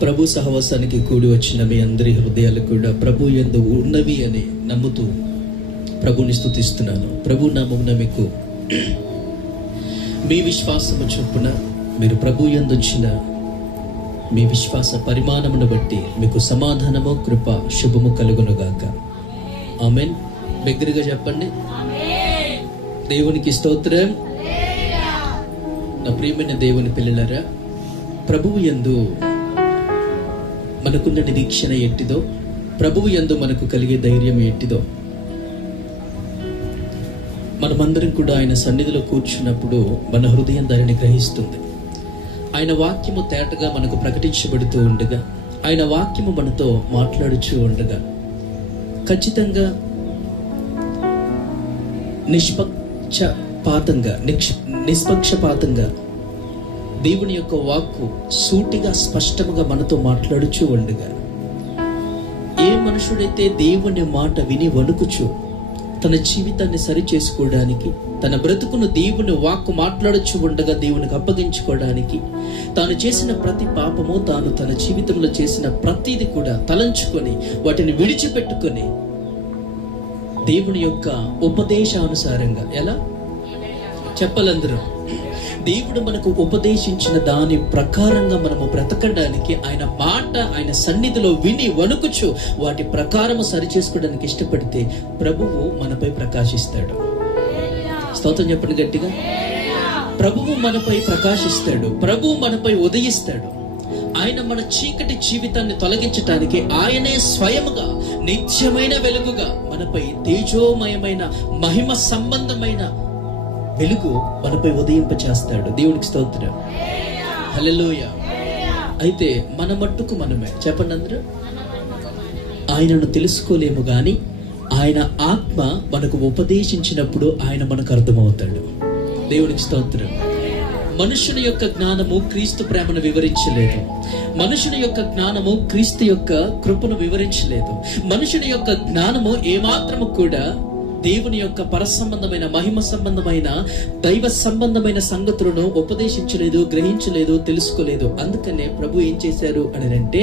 ప్రభు సహవాసానికి కూడి వచ్చిన మీ అందరి హృదయాలు కూడా ప్రభు యందు ఉన్నవి అని నమ్ముతూ ప్రభుని స్తుతిస్తున్నాను. ప్రభు నామమున మీకు మీ విశ్వాసము చొప్పున మీరు ప్రభు యందు వచ్చిన మీ విశ్వాస పరిమాణమును బట్టి మీకు సమాధానము, కృప, శుభము కలుగునుగాక. ఆమేన్. బిగ్గరగా చెప్పండి. దేవునికి స్తోత్రం. నా ప్రియమైన దేవుని పిల్లలారా, ప్రభువు యందు మనకున్న నిరీక్షణ ఎట్టిదో, ప్రభువు యందు మనకు కలిగే ధైర్యం ఎట్టిదో, మనమందరం కూడా ఆయన సన్నిధిలో కూర్చున్నప్పుడు మన హృదయం దానిని గ్రహిస్తుంది. ఆయన వాక్యము తేటగా మనకు ప్రకటించబడుతూ ఉండగా, ఆయన వాక్యము మనతో మాట్లాడుచూ ఉండగా, ఖచ్చితంగా నిష్పక్షపాతంగా దేవుని యొక్క వాక్కు సూటిగా స్పష్టముగా మనతో మాట్లాడుచూ ఉండగా, ఏ మనుషుడైతే దేవుని మాట విని వణుకుచు తన జీవితాన్ని సరి చేసుకోవడానికి, తన బ్రతుకును దేవుని వాక్కు మాట్లాడుచు ఉండగా దేవునికి అప్పగించుకోవడానికి, తాను చేసిన ప్రతి పాపము, తాను తన జీవితంలో చేసిన ప్రతిది కూడా తలంచుకొని వాటిని విడిచిపెట్టుకొని దేవుని యొక్క ఉపదేశానుసారంగా, ఎలా చెప్పాలందరూ, దేవుడు మనకు ఉపదేశించిన దాని ప్రకారంగా మనము బ్రతకడానికి, ఆయన మాట ఆయన సన్నిధిలో విని వణుకుచు వాటి ప్రకారము సరి చేసుకోవడానికి ఇష్టపడితే ప్రభువు మనపై ప్రకాశిస్తాడు. స్తోత్రం చెప్పండి గట్టిగా. ప్రభువు మనపై ప్రకాశిస్తాడు, ప్రభువు మనపై ఉదయిస్తాడు. ఆయన మన చీకటి జీవితాన్ని తొలగించటానికి ఆయనే స్వయముగా నిత్యమైన వెలుగుగా మనపై తేజోమయమైన మహిమ సంబంధమైన వెలుగు మనపై ఉదయింప చేస్తాడు. దేవునికి స్తోత్రం. హల్లెలూయా. అయితే మన మట్టుకు మనమే, చెప్పండి అందరూ, ఆయనను తెలుసుకోలేము గాని ఆయన ఆత్మ మనకు ఉపదేశించినప్పుడు ఆయన మనకు అర్థమవుతాడు. దేవునికి స్తోత్రం. మనుషుని యొక్క జ్ఞానము క్రీస్తు ప్రేమను వివరించలేదు. మనుషుని యొక్క జ్ఞానము క్రీస్తు యొక్క కృపను వివరించలేదు. మనుషుని యొక్క జ్ఞానము ఏమాత్రము కూడా దేవుని యొక్క పరసంబంధమైన, మహిమ సంబంధమైన, దైవ సంబంధమైన సంగతులను ఉపదేశించలేదు, గ్రహించలేదు, తెలుసుకోలేదు. అందుకనే ప్రభు ఏం చేశారు అని అంటే,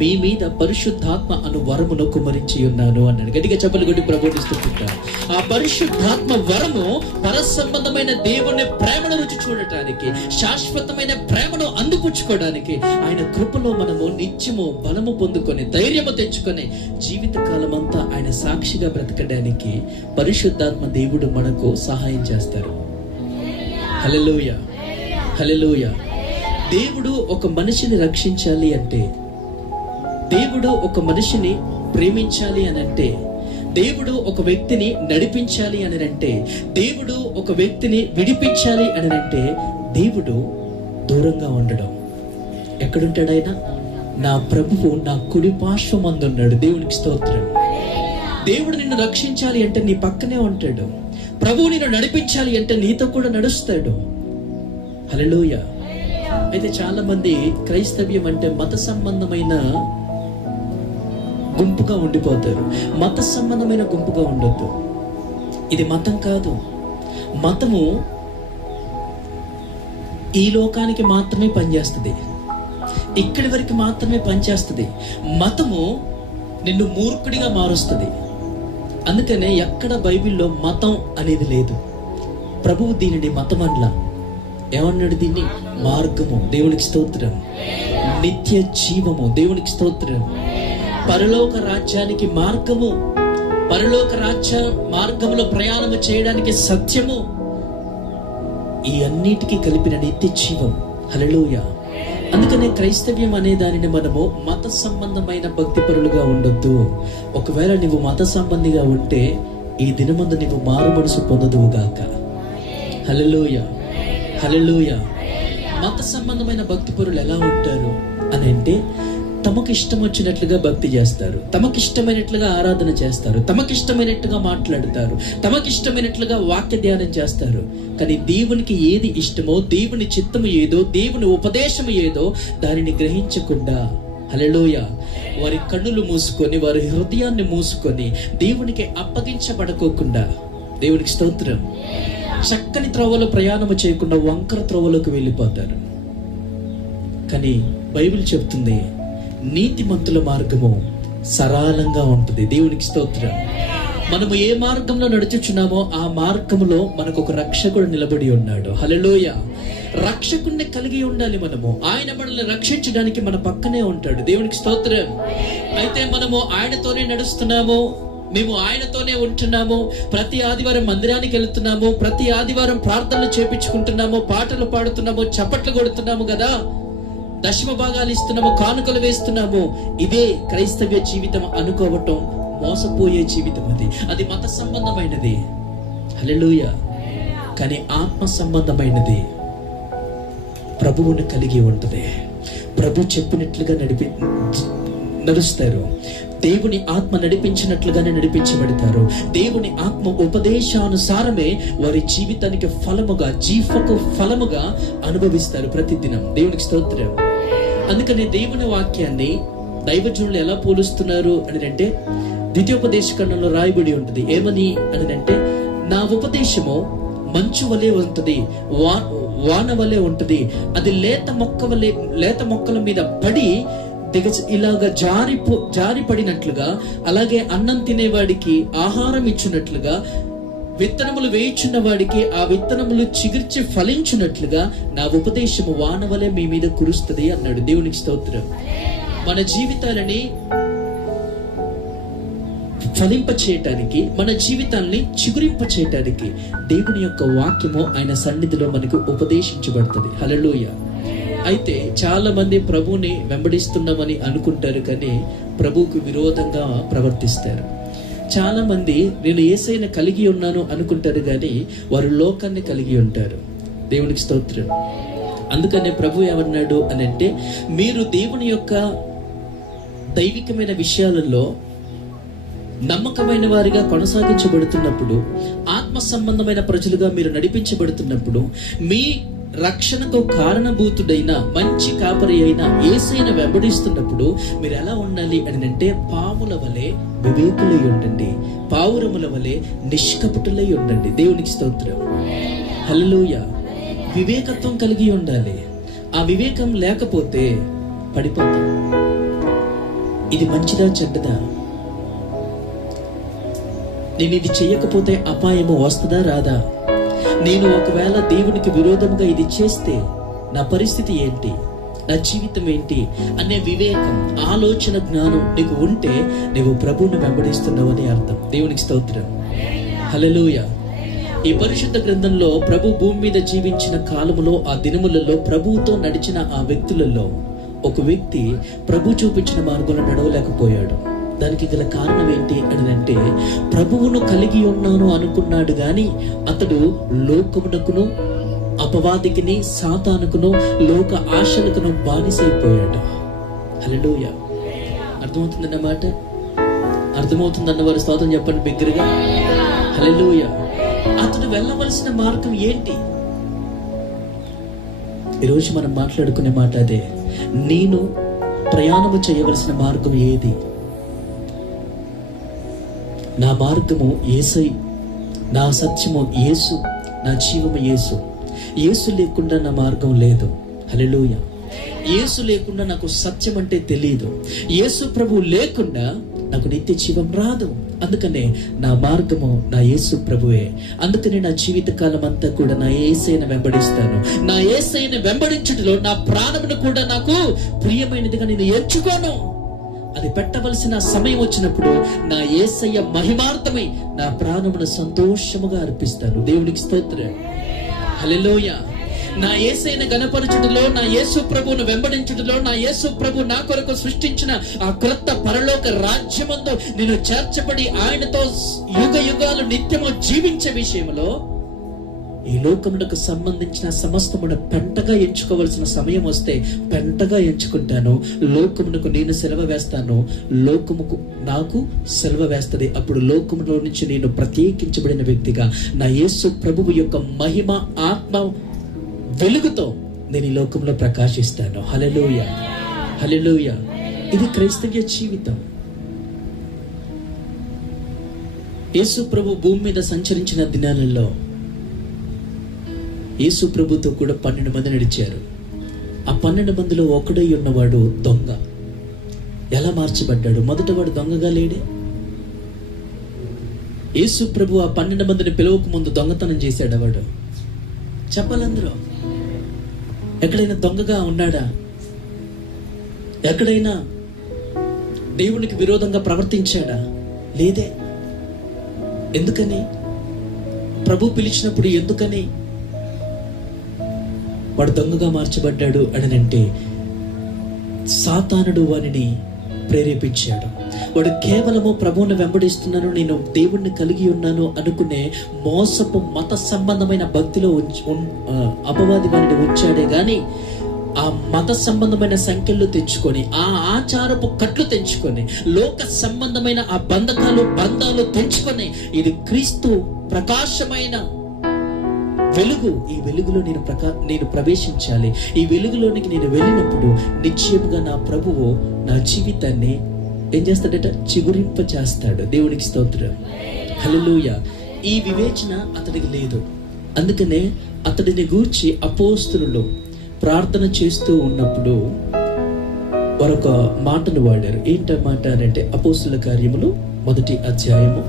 మీ మీద పరిశుద్ధాత్మ అను వరమును కుమ్మరించి ఉన్నాను అన్నాడు. గట్టిగా చెప్పలు కొట్టి ప్రభువుని స్తుతిద్దాం. ఆ పరిశుద్ధాత్మ వరము పరసంబంధమైన దేవుని ప్రేమను రుచి చూడటానికి, శాశ్వతమైన ప్రేమను అందిపుచ్చుకోవడానికి, ఆయన కృపలో మనము నిత్యము బలము పొందుకొని, ధైర్యము తెచ్చుకొని, జీవితకాలం అంతా ఆయన సాక్షిగా బ్రతకడానికి పరిశుద్ధాత్మ దేవుడు మనకు సహాయం చేస్తారు. హల్లెలూయా, హల్లెలూయా. దేవుడు ఒక మనిషిని రక్షించాలి అంటే, దేవుడు ఒక మనిషిని ప్రేమించాలి అని అంటే, దేవుడు ఒక వ్యక్తిని నడిపించాలి అని అంటే, దేవుడు ఒక వ్యక్తిని విడిపించాలి అని అంటే, దేవుడు దూరంగా ఉండడం. ఎక్కడుంటాడు ఆయన? నా ప్రభువు నా కుడి పార్శ్వమందున్నాడు. దేవునికి స్తోత్రం. దేవుడు నిన్ను రక్షించాలి అంటే నీ పక్కనే ఉంటాడు. ప్రభువు నిన్ను నడిపించాలి అంటే నీతో కూడా నడుస్తాడు. హల్లెలూయా. అయితే చాలా మంది క్రైస్తవ్యం అంటే మత సంబంధమైన గుంపుగా ఉండిపోతారు. మత సంబంధమైన గుంపుగా ఉండొద్దు. ఇది మతం కాదు. మతము ఈ లోకానికి మాత్రమే పనిచేస్తుంది, ఇక్కడి వరకు మాత్రమే పనిచేస్తుంది. మతము నిన్ను మూర్ఖుడిగా మారుస్తుంది. అందుకనే ఎక్కడ బైబిల్లో మతం అనేది లేదు. ప్రభువు దీనిని మతం అనలా. ఏమన్నాడు? దీన్ని మార్గము. దేవునికి స్తోత్రం. నిత్య జీవము. దేవునికి స్తోత్రం. పరలోక రాజ్యానికి మార్గము, పరలోక రాజ్య మార్గములో ప్రయాణము చేయడానికి సత్యము, ఈ అన్నిటికీ కలిపిన నిత్య జీవం. హల్లెలూయా. అందుకనే క్రైస్తవ్యం అనే దానిని మనము మత సంబంధమైన భక్తిపరులుగా ఉండొద్దు. ఒకవేళ నువ్వు మత సంబంధిగా ఉంటే ఈ దినమందు నువ్వు మారు మనసు పొందదువుగాక. హల్లెలూయా, హల్లెలూయా. మత సంబంధమైన భక్తిపరులు ఎలా ఉంటారు అని అంటే, తమకు ఇష్టం వచ్చినట్లుగా భక్తి చేస్తారు, తమకిష్టమైనట్లుగా ఆరాధన చేస్తారు, తమకిష్టమైనట్టుగా మాట్లాడతారు, తమకిష్టమైనట్లుగా వాక్య ధ్యానం చేస్తారు. కానీ దేవునికి ఏది ఇష్టమో, దేవుని చిత్తము ఏదో, దేవుని ఉపదేశము ఏదో దానిని గ్రహించకుండా, హల్లెలూయా, వారి కన్నులు మూసుకొని, వారి హృదయాన్ని మూసుకొని దేవునికి అప్పగించబడకోకుండా, దేవునికి స్తోత్రం, చక్కని త్రోవలో ప్రయాణము చేయకుండా వంకర త్రోవలోకి వెళ్ళిపోతారు. కానీ బైబిల్ చెప్తుంది, నీతిమంతుల మార్గము సరళంగా ఉంటుంది. దేవునికి స్తోత్రం. మనము ఏ మార్గంలో నడుచుచున్నామో ఆ మార్గంలో మనకు ఒక రక్షకుడు నిలబడి ఉన్నాడు. హల్లెలూయా. రక్షకుడిని కలిగి ఉండాలి మనము. ఆయన మనల్ని రక్షించడానికి మన పక్కనే ఉంటాడు. దేవునికి స్తోత్రం. అయితే మనము ఆయనతోనే నడుస్తున్నాము, మేము ఆయనతోనే ఉంటున్నాము, ప్రతి ఆదివారం మందిరానికి వెళ్తున్నాము, ప్రతి ఆదివారం ప్రార్థనలు చేపించుకుంటున్నాము, పాటలు పాడుతున్నాము, చప్పట్లు కొడుతున్నాము కదా, దశమ భాగాలు ఇస్తున్నాము, కానుకలు వేస్తున్నాము. ఇదే క్రైస్తవ్య జీవితం అనుకోవటం మోసపోయే జీవితం. అది మత సంబంధమైనది. హల్లెలూయా. కానీ ఆత్మ సంబంధమైనది ప్రభువుని కలిగి ఉంటుంది. ప్రభు చెప్పినట్లుగా నడుస్తారు. దేవుని ఆత్మ నడిపించినట్లుగానే నడిపించబడతారు. దేవుని ఆత్మ ఉపదేశానుసారమే వారి జీవితానికి ఫలముగా, జీవకు ఫలముగా అనుభవిస్తారు ప్రతిదినం. దేవునికి స్తోత్రం. అందుకని దేవుని వాక్యాన్ని దైవజనులు ఎలా పోలుస్తున్నారు అని అంటే, ద్వితీయోపదేశకాండంలో రాయబడి ఉంటుంది. ఏమని అని అంటే, నా ఉపదేశము మంచు వలె ఉంటుంది, వాన వలె ఉంటుంది. అది లేత మొక్కల మీద పడి ఇలాగా జారి పడినట్లుగా, అలాగే అన్నం తినేవాడికి ఆహారం ఇచ్చినట్లుగా, విత్తనములు వేయుచున్న వాడికి ఆ విత్తనములు చిగిర్చి ఫలించినట్లుగా నా ఉపదేశము వాన వలె మీ మీద కురుస్తుంది అన్నాడు. దేవునికి స్తోత్రం. మన జీవితాలని ఫలింప చేయటానికి, మన జీవితాన్ని చిగురింప చేయటానికి దేవుని యొక్క వాక్యము ఆయన సన్నిధిలో మనకు ఉపదేశించబడుతుంది. హల్లెలూయా. అయితే చాలా మంది ప్రభువుని వెంబడిస్తున్నామని అనుకుంటారు, కానీ ప్రభువుకు విరోధంగా ప్రవర్తిస్తారు. చాలా మంది నేను యేసయ్యను కలిగి ఉన్నాను అనుకుంటారు, కానీ వారు లోకాన్ని కలిగి ఉంటారు. దేవునికి స్తోత్రం. అందుకనే ప్రభు ఏమన్నాడు అని అంటే, మీరు దేవుని యొక్క దైవికమైన విషయాలలో నమ్మకమైన వారిగా కొనసాగించబడుతున్నప్పుడు, ఆత్మ సంబంధమైన ప్రజలుగా మీరు నడిపించబడుతున్నప్పుడు, మీ రక్షణకు కారణభూతుడైన మంచి కాపరి అయిన యేసయ్యను వెంబడిస్తున్నప్పుడు మీరు ఎలా ఉండాలి అని అంటే, పాముల వలె వివేకులై ఉండండి, పావురముల వలె నిష్కపటులై ఉండండి. దేవునికి స్తోత్రం. హల్లెలూయా. వివేకత్వం కలిగి ఉండాలి. ఆ వివేకం లేకపోతే పడిపోతాం. ఇది మంచిదా చెడ్డదా, నేను ఇది చెయ్యకపోతే అపాయము వస్తుందా రాదా, నేను ఒకవేళ దేవునికి విరోధంగా ఇది చేస్తే నా పరిస్థితి ఏంటి, నా జీవితం ఏంటి అనే వివేకం, ఆలోచన జ్ఞానం నీకు ఉంటే నీవు ప్రభువుని వెంబడిస్తున్నావు అని అర్థం. దేవునికి స్తోత్రం. హల్లెలూయా. ఈ పరిశుద్ధ గ్రంథంలో ప్రభు భూమి మీద జీవించిన కాలములో, ఆ దినములలో ప్రభువుతో నడిచిన ఆ వ్యక్తులలో ఒక వ్యక్తి ప్రభు చూపించిన మార్గంలో నడవలేకపోయాడు. దానికి గల కారణం ఏంటి అని అంటే, ప్రభువును కలిగి ఉన్నాను అనుకున్నాడు గాని అతడు లోకమునకును, అపవాదికిని, సాతానుకును, లోక ఆశలకును బానిసైపోయాడు. హల్లెలూయా. అర్థమవుతుందన్నమాట? అర్థమవుతుందన్న వారు స్తోత్రం చెప్పండి బిగ్గరగా. హల్లెలూయా. అతడు వెళ్ళవలసిన మార్గం ఏంటి? ఈరోజు మనం మాట్లాడుకునే మాట అదే. నేను ప్రయాణము చేయవలసిన మార్గం ఏది? నా మార్గము యేసయ్య, నా సత్యము యేసు, నా జీవము యేసు. యేసు లేకుండా నా మార్గం లేదు. హల్లెలూయా. యేసు లేకుండా నాకు సత్యం అంటే తెలియదు. యేసు ప్రభు లేకుండా నాకు నిత్య జీవం రాదు. అందుకనే నా మార్గము నా యేసు ప్రభువే. అందుకనే నా జీవితకాలం అంతా కూడా నా యేసయ్యను వెంబడిస్తాను. నా యేసయ్యను వెంబడించుటలో నా ప్రాణమును కూడా నాకు ప్రియమైనదిగా నేను ఎంచుకోను. అది పెట్టవలసిన సమయం వచ్చినప్పుడు నా యేసయ్య మహిమార్థమై నా ప్రాణమును సంతోషముగా అర్పిస్తాను. దేవునికి స్తోత్రం. హల్లెలూయా. నా యేసయ్యను గణపరచుటలో, నా యేసు ప్రభువును వెంబడించుటలో, నా యేసు ప్రభు నా కొరకు సృష్టించిన ఆ క్రొత్త పరలోక రాజ్యమందు నేను చేర్చబడి ఆయనతో యుగ యుగాలు నిత్యము జీవించే విషయంలో ఈ లోకమునకు సంబంధించిన సమస్తమును పెంటగా ఎంచుకోవాల్సిన సమయం వస్తే పెంటగా ఎంచుకుంటాను. లోకమునకు నేను సెలవు వేస్తాను, లోకముకు నాకు సెలవు వేస్తుంది. అప్పుడు లోకములో నుంచి నేను ప్రత్యేకించబడిన వ్యక్తిగా నా యేసు ప్రభువు యొక్క మహిమ ఆత్మ వెలుగుతో నేను ఈ లోకంలో ప్రకాశిస్తాను. హల్లెలూయా. హల్లెలూయా. ఇది క్రైస్తవ జీవితం. యేసు ప్రభు భూమి మీద సంచరించిన దినాలలో యేసు ప్రభుతో కూడా 12 మంది నడిచారు. ఆ 12 మందిలో ఒకడై ఉన్నవాడు దొంగ. ఎలా మార్చబడ్డాడు? మొదట వాడు దొంగగా లేడే. యేసు ప్రభు ఆ 12 మందిని పిలవక ముందు దొంగతనం చేశాడు వాడు. చెప్పాలందరూ, ఎక్కడైనా దొంగగా ఉన్నాడా? ఎక్కడైనా దేవునికి విరోధంగా ప్రవర్తించాడా? లేదే. ఎందుకని? ప్రభు పిలిచినప్పుడు ఎందుకని వాడు దొంగగా మార్చబడ్డాడు అని అంటే, సాతానుడు వానిని ప్రేరేపించాడు. వాడు కేవలము ప్రభువుని వెంబడిస్తున్నాను, నేను దేవుణ్ణి కలిగి ఉన్నాను అనుకునే మోసపు మత సంబంధమైన భక్తిలో అపవాది వారిని ఉంచాడే గాని, ఆ మత సంబంధమైన సంఖ్యలు తెచ్చుకొని, ఆ ఆచారపు కట్లు తెంచుకొని, లోక సంబంధమైన ఆ బంధాలు తెంచుకొని, ఇది క్రీస్తు ప్రకాశమైన వెలుగు, ఈ వెలుగులో నేను ప్రవేశించాలి, ఈ వెలుగులోనికి నేను వెళ్ళినప్పుడు నిశ్చయముగా నా ప్రభువు నా జీవితాన్ని ఏం చేస్తాడట? చిగురింప చేస్తాడు. దేవునికి స్తోత్రం, హల్లెలూయా. ఈ వివేచన అతడికి లేదు. అందుకనే అతడిని గూర్చి అపోస్తలులు ప్రార్థన చేస్తూ ఉన్నప్పుడు మరొక మాటను వాడారు. ఏంట మాట అంటే, అపోస్తలుల కార్యములు 1వ అధ్యాయము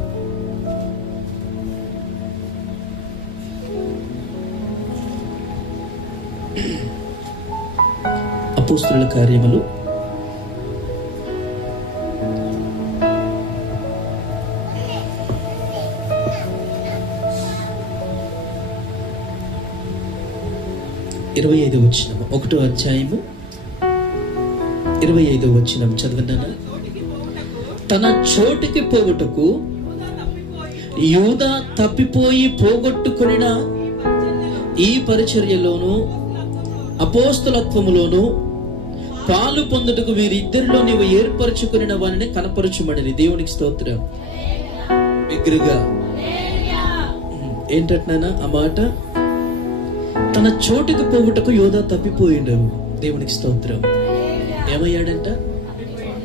25వ వచనం, 1వ అధ్యాయము 25వ వచనం చదవండి. తన చోటికి పోగొట్టుకు యూదా తప్పిపోయి పోగొట్టుకునిన ఈ పరిచర్యలోను అపోస్తలత్వములోను పాలు పొందుటకు వీరిద్దరిలో నీవు ఏర్పరచుకుని వారిని కనపరచుమని. దేవునికి స్తోత్రం. బిగ్గరగా ఏంటంటున్నా ఆ మాట? తన చోటుకు పోగుటకు యోధా తప్పిపోయాడు. దేవునికి స్తోత్రం. ఏమయ్యాడంట?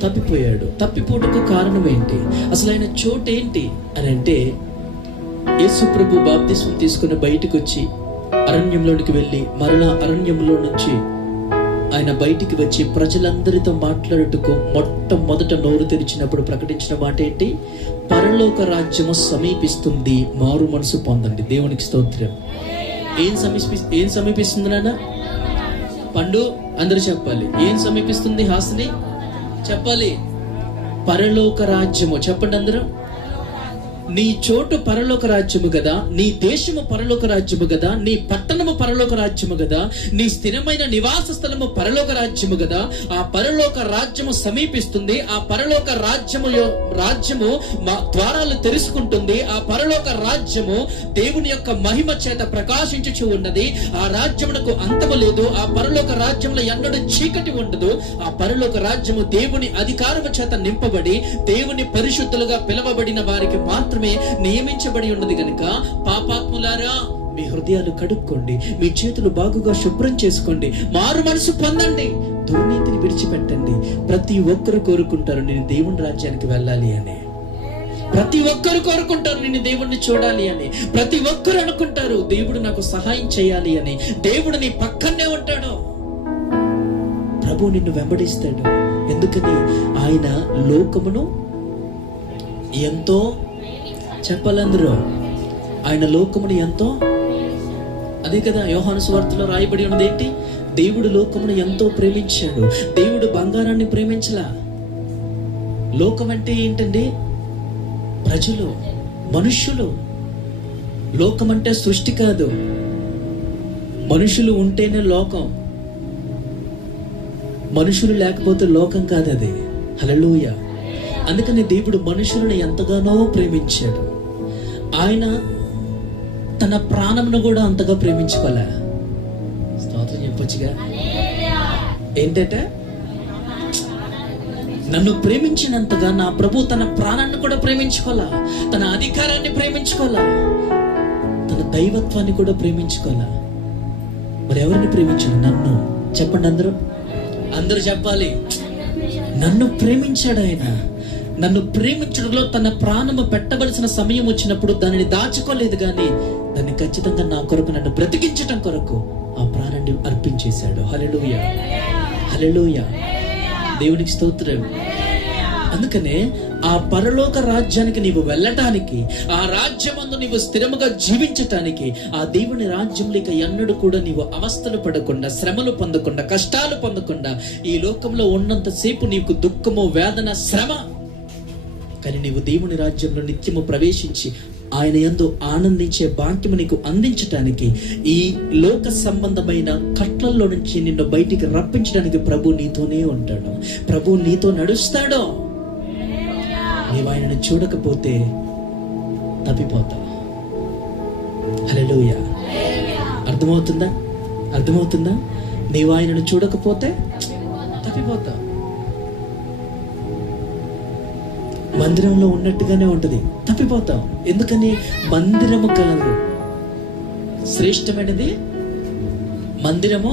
తప్పిపోయాడు. తప్పిపోటుకు కారణం ఏంటి? అసలు ఆయన చోటు ఏంటి అని అంటే, యేసు ప్రభు బాప్తిస్మం తీసుకుని బయటకు వచ్చి అరణ్యంలోనికి వెళ్ళి మరలా అరణ్యంలో నుంచి ఆయన బయటికి వచ్చి ప్రజలందరితో మాట్లాడుటకు మొట్టమొదట నోరు తెరిచినప్పుడు ప్రకటించిన మాట ఏంటి? పరలోక రాజ్యము సమీపిస్తుంది, మారు మనసు పొందండి. దేవునికి స్తోత్రం. ఏం సమీపిస్తుంది నాన్న? పండు అందరూ చెప్పాలి. ఏం సమీపిస్తుంది? హాసిని చెప్పాలి. పరలోక రాజ్యము. చెప్పండి అందరూ. నీ చోటు పరలోక రాజ్యము కదా, నీ దేశము పరలోక రాజ్యము కదా, నీ పట్టణము పరలోక రాజ్యము కదా, నీ స్థిరమైన నివాస స్థలము పరలోక రాజ్యము కదా. ఆ పరలోక రాజ్యము సమీపిస్తుంది. ఆ పరలోక రాజ్యము ద్వారాలు తెరుచుకుంటుంది. ఆ పరలోక రాజ్యము దేవుని యొక్క మహిమ చేత ప్రకాశించుచు ఉన్నది. ఆ రాజ్యమునకు అంతము లేదు. ఆ పరలోక రాజ్యంలో ఎన్నడూ చీకటి ఉండదు. ఆ పరలోక రాజ్యము దేవుని అధికారము చేత నింపబడి దేవుని పరిశుద్ధులుగా పిలవబడిన వారికి మాత్రమే నియమించబడి ఉన్నది కనుక, పాపాత్ములారా మీ హృదయాలు కడుక్కోండి, మీ చేతులు బాగుగా శుభ్రం చేసుకోండి, మారు మనసు పొందండి, దుర్నీతిని విడిచిపెట్టండి. ప్రతి ఒక్కరు కోరుకుంటారు నేను దేవుని రాజ్యానికి వెళ్ళాలి అని. ప్రతి ఒక్కరు కోరుకుంటారు నేను దేవుణ్ణి చూడాలి అని. ప్రతి ఒక్కరు అనుకుంటారు దేవుడు నాకు సహాయం చేయాలి అని. దేవుడు నీ పక్కనే ఉంటాడు. ప్రభు నిన్ను వెంబడిస్తాడు. ఎందుకని? ఆయన లోకమును ఎంతో చెప్పాలందరూ, ఆయన లోకమును ఎంతో, అదే కదా యోహాను సువార్తలో రాయబడి ఉన్నది ఏంటి? దేవుడు లోకమును ఎంతో ప్రేమించాడు. దేవుడు బంగారాన్ని ప్రేమించలా. లోకం అంటే ఏంటండి? ప్రజలు, మనుష్యులు. లోకం అంటే సృష్టి కాదు, మనుషులు ఉంటేనే లోకం. మనుషులు లేకపోతే లోకం కాదు అది. హల్లెలూయా. అందుకని దేవుడు మనుషులను ఎంతగానో ప్రేమించాడు. ఆయన తన ప్రాణమును కూడా అంతగా ప్రేమించుకోలే. స్తోత్రం చెప్పొచ్చుగా. ఏంటంటే, నన్ను ప్రేమించినంతగా నా ప్రభు తన ప్రాణాన్ని కూడా ప్రేమించుకోవాలా, తన అధికారాన్ని ప్రేమించుకోవాలా, తన దైవత్వాన్ని కూడా ప్రేమించుకోవాలా. మరి ఎవరిని ప్రేమించాడు? నన్ను. చెప్పండి అందరూ చెప్పాలి. నన్ను ప్రేమించాడు ఆయన. నన్ను ప్రేమించడంలో తన ప్రాణము పెట్టవలసిన సమయం వచ్చినప్పుడు దానిని దాచుకోలేదు, కానీ దాన్ని ఖచ్చితంగా నా కొరకు, నన్ను బ్రతికించటం కొరకు ఆ ప్రాణాన్ని అర్పించేశాడు. హల్లెలూయా, హల్లెలూయా. దేవునికి స్తోత్రం. అందుకనే ఆ పరలోక రాజ్యానికి నీవు వెళ్ళటానికి, ఆ రాజ్యమందు నీవు స్థిరముగా జీవించటానికి, ఆ దేవుని రాజ్యంలో ఎన్నడూ కూడా నీవు అవస్థలు పడకుండా, శ్రమలు పొందకుండా, కష్టాలు పొందకుండా, ఈ లోకంలో ఉన్నంతసేపు నీకు దుఃఖము, వేదన, శ్రమ, కానీ నీవు దేవుని రాజ్యంలో నిత్యము ప్రవేశించి ఆయన యందు ఆనందించే భాగ్యము నీకు అందించటానికి, ఈ లోక సంబంధమైన కట్లల్లో నుంచి నిన్ను బయటికి రప్పించడానికి ప్రభు నీతోనే ఉంటాడు, ప్రభు నీతో నడుస్తాడు. నీవు ఆయనను చూడకపోతే తప్పిపోతావు. హల్లెలూయా. అర్థమవుతుందా? నీవు ఆయనను చూడకపోతే తప్పిపోతావు. మందిరంలో ఉన్నట్టుగానే ఉంటది, తప్పిపోతాం. ఎందుకని? మందిరము కాదు శ్రేష్టమైనది, మందిరము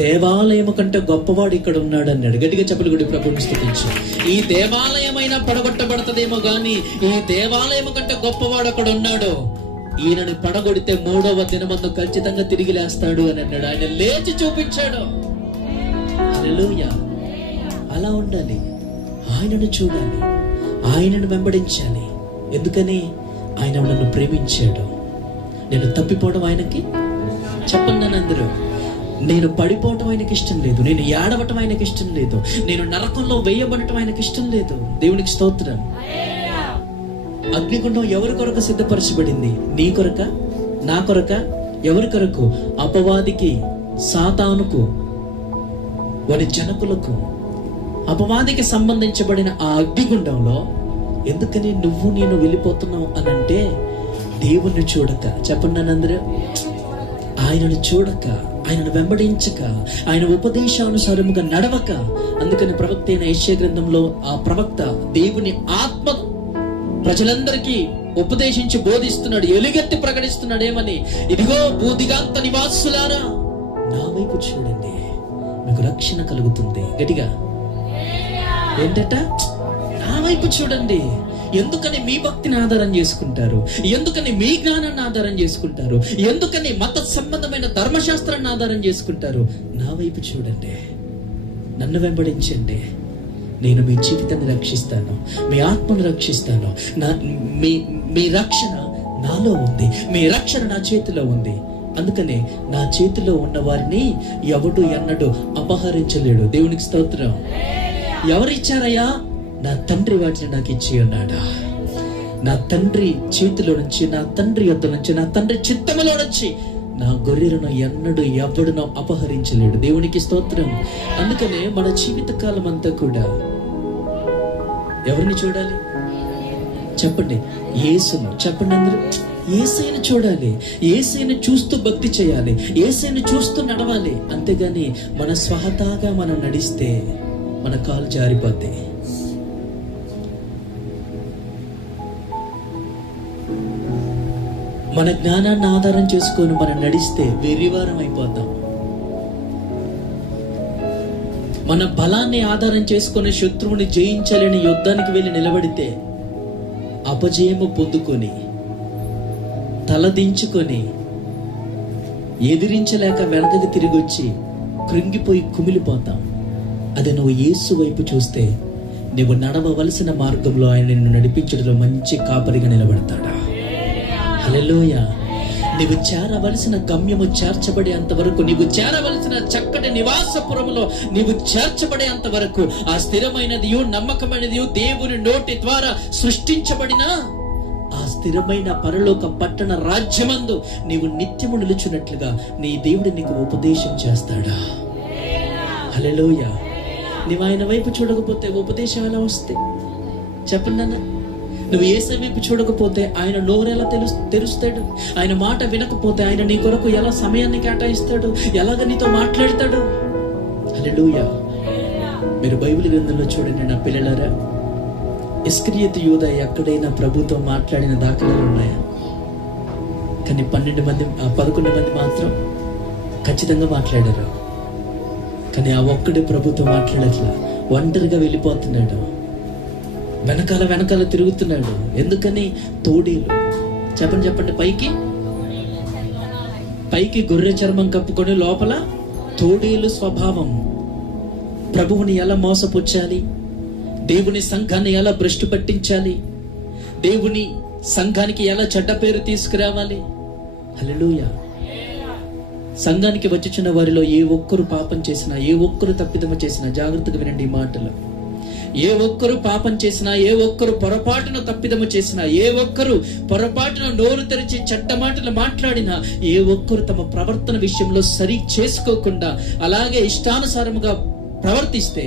దేవాలయము కంటే గొప్పవాడు ఇక్కడ ఉన్నాడు అన్నాడు. గట్టిగా చెప్పలు గుడి ప్రభుని స్తుతించు. ఈ దేవాలయమైనా పడగొట్టబడతదేమో గాని ఈ దేవాలయము కంటే గొప్పవాడు అక్కడ ఉన్నాడు. ఈయనని పడగొడితే 3వ దినమందు ఖచ్చితంగా తిరిగి లేస్తాడు అని అన్నాడు. ఆయన లేచి చూపించాడు. హల్లెలూయా. అలా ఉండాలి. ఆయనను చూడాలి, ఆయనను వెంబడించాలి. ఎందుకని? ఆయన నన్ను ప్రేమించాడు. నేను తప్పిపోవడం ఆయనకి, చెప్పండి నన్ను అందరూ, నేను పడిపోవటం ఆయనకి ఇష్టం లేదు, నేను ఏడవటం ఆయనకి ఇష్టం లేదు, నేను నరకంలో వేయబడటం ఆయనకి ఇష్టం లేదు. దేవునికి స్తోత్రం. అగ్నిగుండం ఎవరి కొరకు సిద్ధపరచబడింది? నీ కొరక, నా కొరక? ఎవరి కొరకు? అపవాదికి, సాతానుకు, వారి జనకులకు. అపవాదికి సంబంధించబడిన ఆ అగ్నిగుండంలో ఎందుకని నువ్వు నేను వెళ్ళిపోతున్నావు అనంటే, దేవుణ్ణి చూడక, చెప్పండి అందరూ, ఆయనను చూడక, ఆయనను వెంబడించక, ఆయన ఉపదేశానుసారముగా నడవక. అందుకని ప్రవక్త అయిన యెషయా గ్రంథంలో ఆ ప్రవక్త దేవుని ఆత్మ ప్రజలందరికీ ఉపదేశించి బోధిస్తున్నాడు, ఎలుగెత్తి ప్రకటిస్తున్నాడు. ఏమని? ఇదిగో భూదిగాంత నివాసులారా, నా వైపు చూడండి, మీకు రక్షణ కలుగుతుంది. గట్టిగా ఏంటట? నా వైపు చూడండి. ఎందుకని మీ భక్తిని ఆధారం చేసుకుంటారు? ఎందుకని మీ జ్ఞానాన్ని ఆధారం చేసుకుంటారు? ఎందుకని మత సంబంధమైన ధర్మశాస్త్రాన్ని ఆధారం చేసుకుంటారు? నా వైపు చూడండి, నన్ను వెంబడించండి. నేను మీ జీవితాన్ని రక్షిస్తాను, మీ ఆత్మను రక్షిస్తాను. మీ రక్షణ నాలో ఉంది, మీ రక్షణ నా చేతిలో ఉంది. అందుకనే నా చేతిలో ఉన్న వారిని ఎవడు ఎన్నడూ అపహరించలేడు. దేవునికి స్తోత్రం. ఎవరిచ్చారయ్యా? నా తండ్రి వాటిని నాకు ఇచ్చి ఉన్నాడా. నా తండ్రి చేతిలో నుంచి, నా తండ్రి యొద్ద నుంచి, నా తండ్రి చిత్తములో నుంచి నా గొర్రెలను ఎన్నడూ ఎవడునో అపహరించలేడు. దేవునికి స్తోత్రం. అందుకనే మన జీవిత కాలం అంతా కూడా ఎవరిని చూడాలి? చెప్పండి, యేసును. చెప్పండి అందరూ, యేసయ్యను చూడాలి. యేసయ్యను చూస్తూ భక్తి చేయాలి, యేసయ్యను చూస్తూ నడవాలి. అంతేగాని మన స్వహతాగా మనం నడిస్తే మన కాలు జారిపోతాయి. మన జ్ఞానాన్ని ఆధారం చేసుకొని మనం నడిస్తే వెర్రివారం అయిపోతాం. మన బలాన్ని ఆధారం చేసుకొని శత్రువుని జయించలేని యుద్ధానికి వెళ్ళి నిలబడితే అపజయము పొందుకొని, తలదించుకొని, ఎదిరించలేక వెనకకి తిరిగి వచ్చి కృంగిపోయి కుమిలిపోతాం. అదే నువ్వు యేసు వైపు చూస్తే నువ్వు నడవవలసిన మార్గంలో ఆయన నిన్ను నడిపించడంలో మంచి కాపరిగా నిలబడతాడా. హల్లెలూయా. నీవు చేరవలసిన గమ్యము చేర్చబడేంత వరకు, నీవు చేరవలసిన చక్కటి నివాసపురములో నీవు చేర్చబడేంత వరకు, ఆ స్థిరమైనదియు నమ్మకమైనదియు దేవుని నోటి ద్వారా సృష్టించబడిన ఆ స్థిరమైన పరలోక పట్టణ రాజ్యమందు నీవు నిత్యము నిలుచున్నట్లుగా నీ దేవుడు నీకు ఉపదేశం చేస్తాడా. హల్లెలూయా. నీవు ఆయన వైపు చూడకపోతే ఉపదేశం ఎలా వస్తే? చెప్పండి అన్న. నువ్వు యేసు వైపు చూడకపోతే ఆయన నోరెలా తెరుస్తాడు? ఆయన మాట వినకపోతే ఆయన నీ కొరకు ఎలా సమయాన్ని కేటాయిస్తాడు? ఎలాగ నీతో మాట్లాడతాడు? హల్లెలూయా. మీరు బైబిల్ గ్రంథంలో చూడండి నా పిల్లలారా, ఇస్కరియోతు యూద ఎక్కడైనా ప్రభుతో మాట్లాడిన దాఖలాలు ఉన్నాయా? కానీ 11 మంది మాత్రం ఖచ్చితంగా మాట్లాడారు. కానీ ఆ ఒక్కడే ప్రభుతో మాట్లాడట్లా, ఒంటరిగా వెళ్ళిపోతున్నాడు, వెనకాల తిరుగుతున్నాడు. ఎందుకని? తోడీలు. చెప్పండి, పైకి గొర్రె చర్మం కప్పుకొని లోపల తోడేలు స్వభావం. ప్రభువుని ఎలా మోసపుచ్చాలి, దేవుని సంఘాన్ని ఎలా భ్రష్టు పట్టించాలి, దేవుని సంఘానికి ఎలా చెడ్డ పేరు తీసుకురావాలి. హల్లెలూయా. సంఘానికి వచ్చిన వారిలో ఏ ఒక్కరు పాపం చేసినా, ఏ ఒక్కరు తప్పిదమ చేసినా, జాగ్రత్తగా వినండి ఈ మాటలు, ఏ ఒక్కరు పాపం చేసినా, ఏ ఒక్కరు పొరపాటున తప్పిదమ చేసినా, ఏ ఒక్కరు పొరపాటున నోరు తెరిచి చెడ్డ మాటలు మాట్లాడినా, ఏ ఒక్కరు తమ ప్రవర్తన విషయంలో సరి చేసుకోకుండా అలాగే ఇష్టానుసారముగా ప్రవర్తిస్తే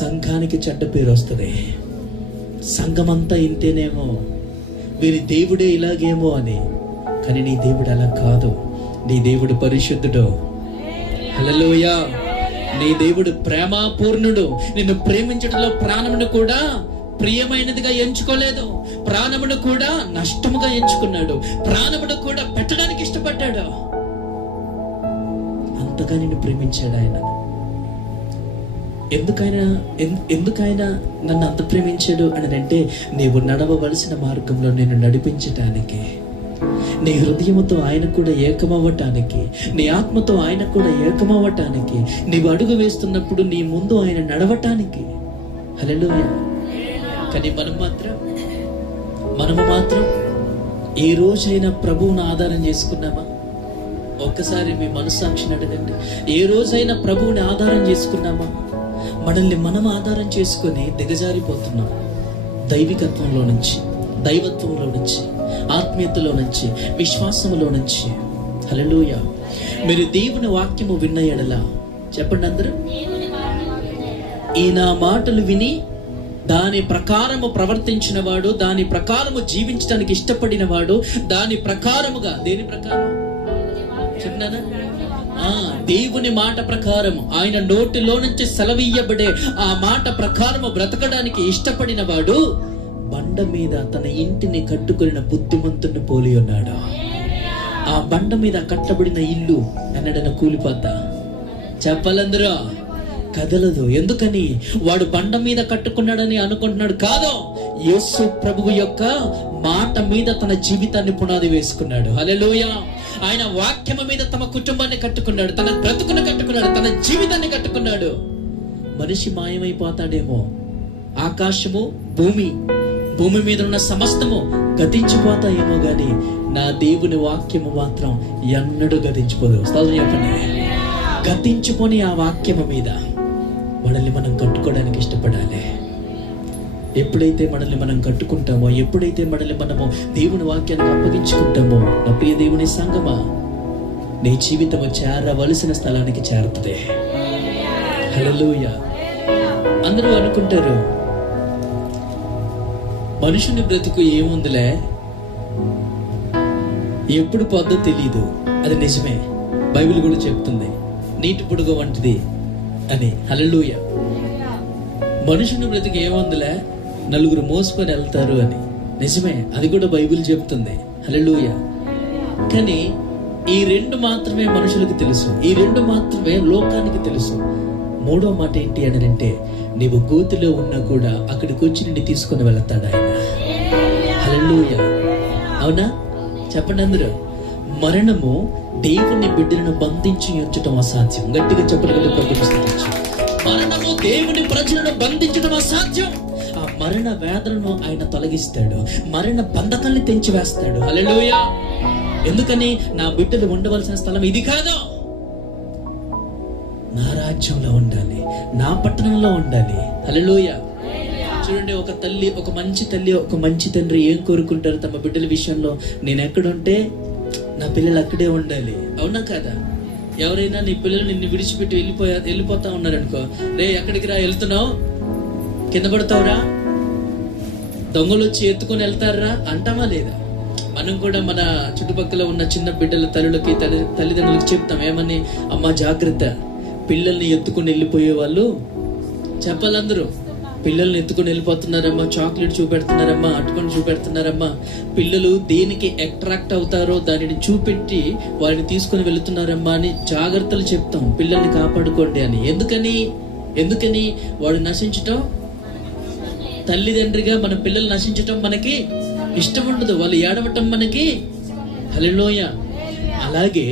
సంఘానికి చెడ్డ పేరు వస్తుంది. సంఘమంతా ఇంతేనేమో, వీరి దేవుడే ఇలాగేమో అని. కానీ నీ దేవుడు అలా కాదు. నీ దేవుడు పరిశుద్ధుడు. హల్లెలూయా. నీ దేవుడు ప్రేమపూర్ణుడు. నిన్ను ప్రేమించడంలో ప్రాణమును కూడా ప్రియమైనదిగా ఎంచుకోలేదు, ప్రాణమును కూడా నష్టముగా ఎంచుకున్నాడు, ప్రాణమును కూడా పెట్టడానికి ఇష్టపడ్డాడు. అంతగా నిన్ను ప్రేమించాడు ఆయన. ఎందుకైనా నన్ను అంత ప్రేమించాడు అని అంటే, నీవు నడవవలసిన మార్గంలో నేను నడిపించటానికి, నీ హృదయముతో ఆయన కూడా ఏకమవ్వటానికి, నీ ఆత్మతో ఆయన కూడా ఏకమవ్వటానికి, నీవు అడుగు వేస్తున్నప్పుడు నీ ముందు ఆయన నడవటానికి. హల్లెలూయా. కానీ మనము మాత్రం ఏ రోజైనా ప్రభువును ఆధారం చేసుకున్నామా? ఒక్కసారి మీ మనస్సాక్షిని అడగండి. ఏ రోజైనా ప్రభువుని ఆధారం చేసుకున్నామా? మనల్ని మనం ఆధారం చేసుకుని దిగజారిపోతున్నాం. దైవికత్వంలో నుంచి, దైవత్వంలో నుంచి, ఆత్మీయతలో నుంచి, విశ్వాసంలో నుంచి. హల్లెలూయా. మీరు దేవుని వాక్యము విన్న ఎడల, చెప్పండి అందరూ, ఈ నా మాటలు విని దాని ప్రకారము ప్రవర్తించిన వాడు, దాని ప్రకారము జీవించడానికి ఇష్టపడిన వాడు, దాని ప్రకారముగా, దేని ప్రకారం చెప్తున్నానా? దేవుని మాట ప్రకారము, ఆయన నోటిలో నుంచి సెలవీయబడే ఆ మాట ప్రకారము బ్రతకడానికి ఇష్టపడిన వాడు బండ మీద తన ఇంటిని కట్టుకున్న బుద్ధిమంతుని పోలి ఉన్నాడు. ఆ బండ మీద కట్టబడిన ఇల్లు ఎన్నడైనా కూలిపోతా? చెప్పాలందరూ, కదలదు. ఎందుకని? వాడు బండ మీద కట్టుకున్నాడని అనుకుంటున్నాడు. కాదు, యేసు ప్రభువు యొక్క మాట మీద తన జీవితాన్ని పునాది వేసుకున్నాడు. హల్లెలూయా. ఆయన వాక్యము మీద తమ కుటుంబాన్ని కట్టుకున్నాడు, తన బ్రతుకును కట్టుకున్నాడు, తన జీవితాన్ని కట్టుకున్నాడు. మనిషి మాయమైపోతాడేమో, ఆకాశము భూమి మీద ఉన్న సమస్తము గతించిపోతాయేమో గాని నా దేవుని వాక్యము మాత్రం ఎన్నడూ గతించిపోదు. చెప్పండి. గతించిపోని ఆ వాక్యము మీద మనల్ని మనం కట్టుకోవడానికి ఇష్టపడాలి. ఎప్పుడైతే మనల్ని మనం కట్టుకుంటామో, ఎప్పుడైతే మనల్ని మనము దేవుని వాక్యానికి అప్పగించుకుంటామో, నా ప్రియ దేవుని సంగమా, నీ జీవితము చేరవలసిన స్థలానికి చేరుతుంది. హల్లెలూయా. అందరూ అనుకుంటారు, మనుషుని బ్రతుకు ఏముందిలే, ఎప్పుడు పొద్దు తెలీదు. అది నిజమే, బైబిల్ కూడా చెప్తుంది, నీటి పొడుగు వంటిది అని. హల్లెలూయా. మనుషుని బ్రతుకు ఏముందిలే, నలుగురు మోసుకొని వెళ్తారు అని. నిజమే, అది కూడా బైబిల్ చెప్తుంది. హల్లెలూయా. కానీ ఈ రెండు మాత్రమే మనుషులకు తెలుసు, ఈ రెండు మాత్రమే లోకానికి తెలుసు. మూడో మాట ఏంటి అని అంటే, నీవు గోతిలో ఉన్నా కూడా అక్కడికి వచ్చి నిన్ను తీసుకొని వెళ్తాడు ఆయన. హల్లెలూయా. అవునా? చెప్పండి అందరూ. మరణము దేవుని బిడ్డలను బంధించి ఉంచడం అసాధ్యం. గట్టిగా చెప్పగలిగే ప్రభుత్వం. మరణము దేవుని ప్రజలను బంధించడం అసాధ్యం. ఆ మరణ వేదనను ఆయన తొలగిస్తాడు, మరణ బంధకాన్ని తెంచివేస్తాడు. హల్లెలూయా. ఎందుకని? నా బిడ్డలు ఉండవలసిన స్థలం ఇది కాదు, నా రాజ్యంలో ఉండాలి, నా పట్టణంలో ఉండాలి. హల్లెలూయా. చూడండి, ఒక మంచి తల్లి, ఒక మంచి తండ్రి ఏం కోరుకుంటారు తమ బిడ్డల విషయంలో? నేను ఎక్కడుంటే నా పిల్లలు అక్కడే ఉండాలి. అవునా కాదా? ఎవరైనా నీ పిల్లలు నిన్ను విడిచిపెట్టి వెళ్ళిపోతా ఉన్నారనుకో, రే ఎక్కడికి రా, వెళ్తున్నావు, కింద పడతావురా, దొంగలు వచ్చి ఎత్తుకొని వెళ్తారా అంటామా లేదా? మనం కూడా మన చుట్టుపక్కల ఉన్న చిన్న బిడ్డల తల్లిదండ్రులకు చెప్తాం ఏమని? అమ్మ జాగ్రత్త, పిల్లల్ని ఎత్తుకుని వెళ్ళిపోయే వాళ్ళు చెప్పాలందరూ, పిల్లల్ని ఎత్తుకుని వెళ్ళిపోతున్నారమ్మా, చాక్లెట్ చూపెడుతున్నారమ్మా, అటుకొని చూపెడుతున్నారమ్మా, పిల్లలు దేనికి అట్రాక్ట్ అవుతారో దానిని చూపెట్టి వారిని తీసుకుని వెళుతున్నారమ్మా అని జాగ్రత్తలు చెప్తాం, పిల్లల్ని కాపాడుకోండి అని. ఎందుకని వాడు నశించటం, తల్లిదండ్రిగా మన పిల్లలు నశించటం మనకి ఇష్టం ఉండదు, వాళ్ళు ఏడవటం మనకి. హల్లెలూయా. అలాగే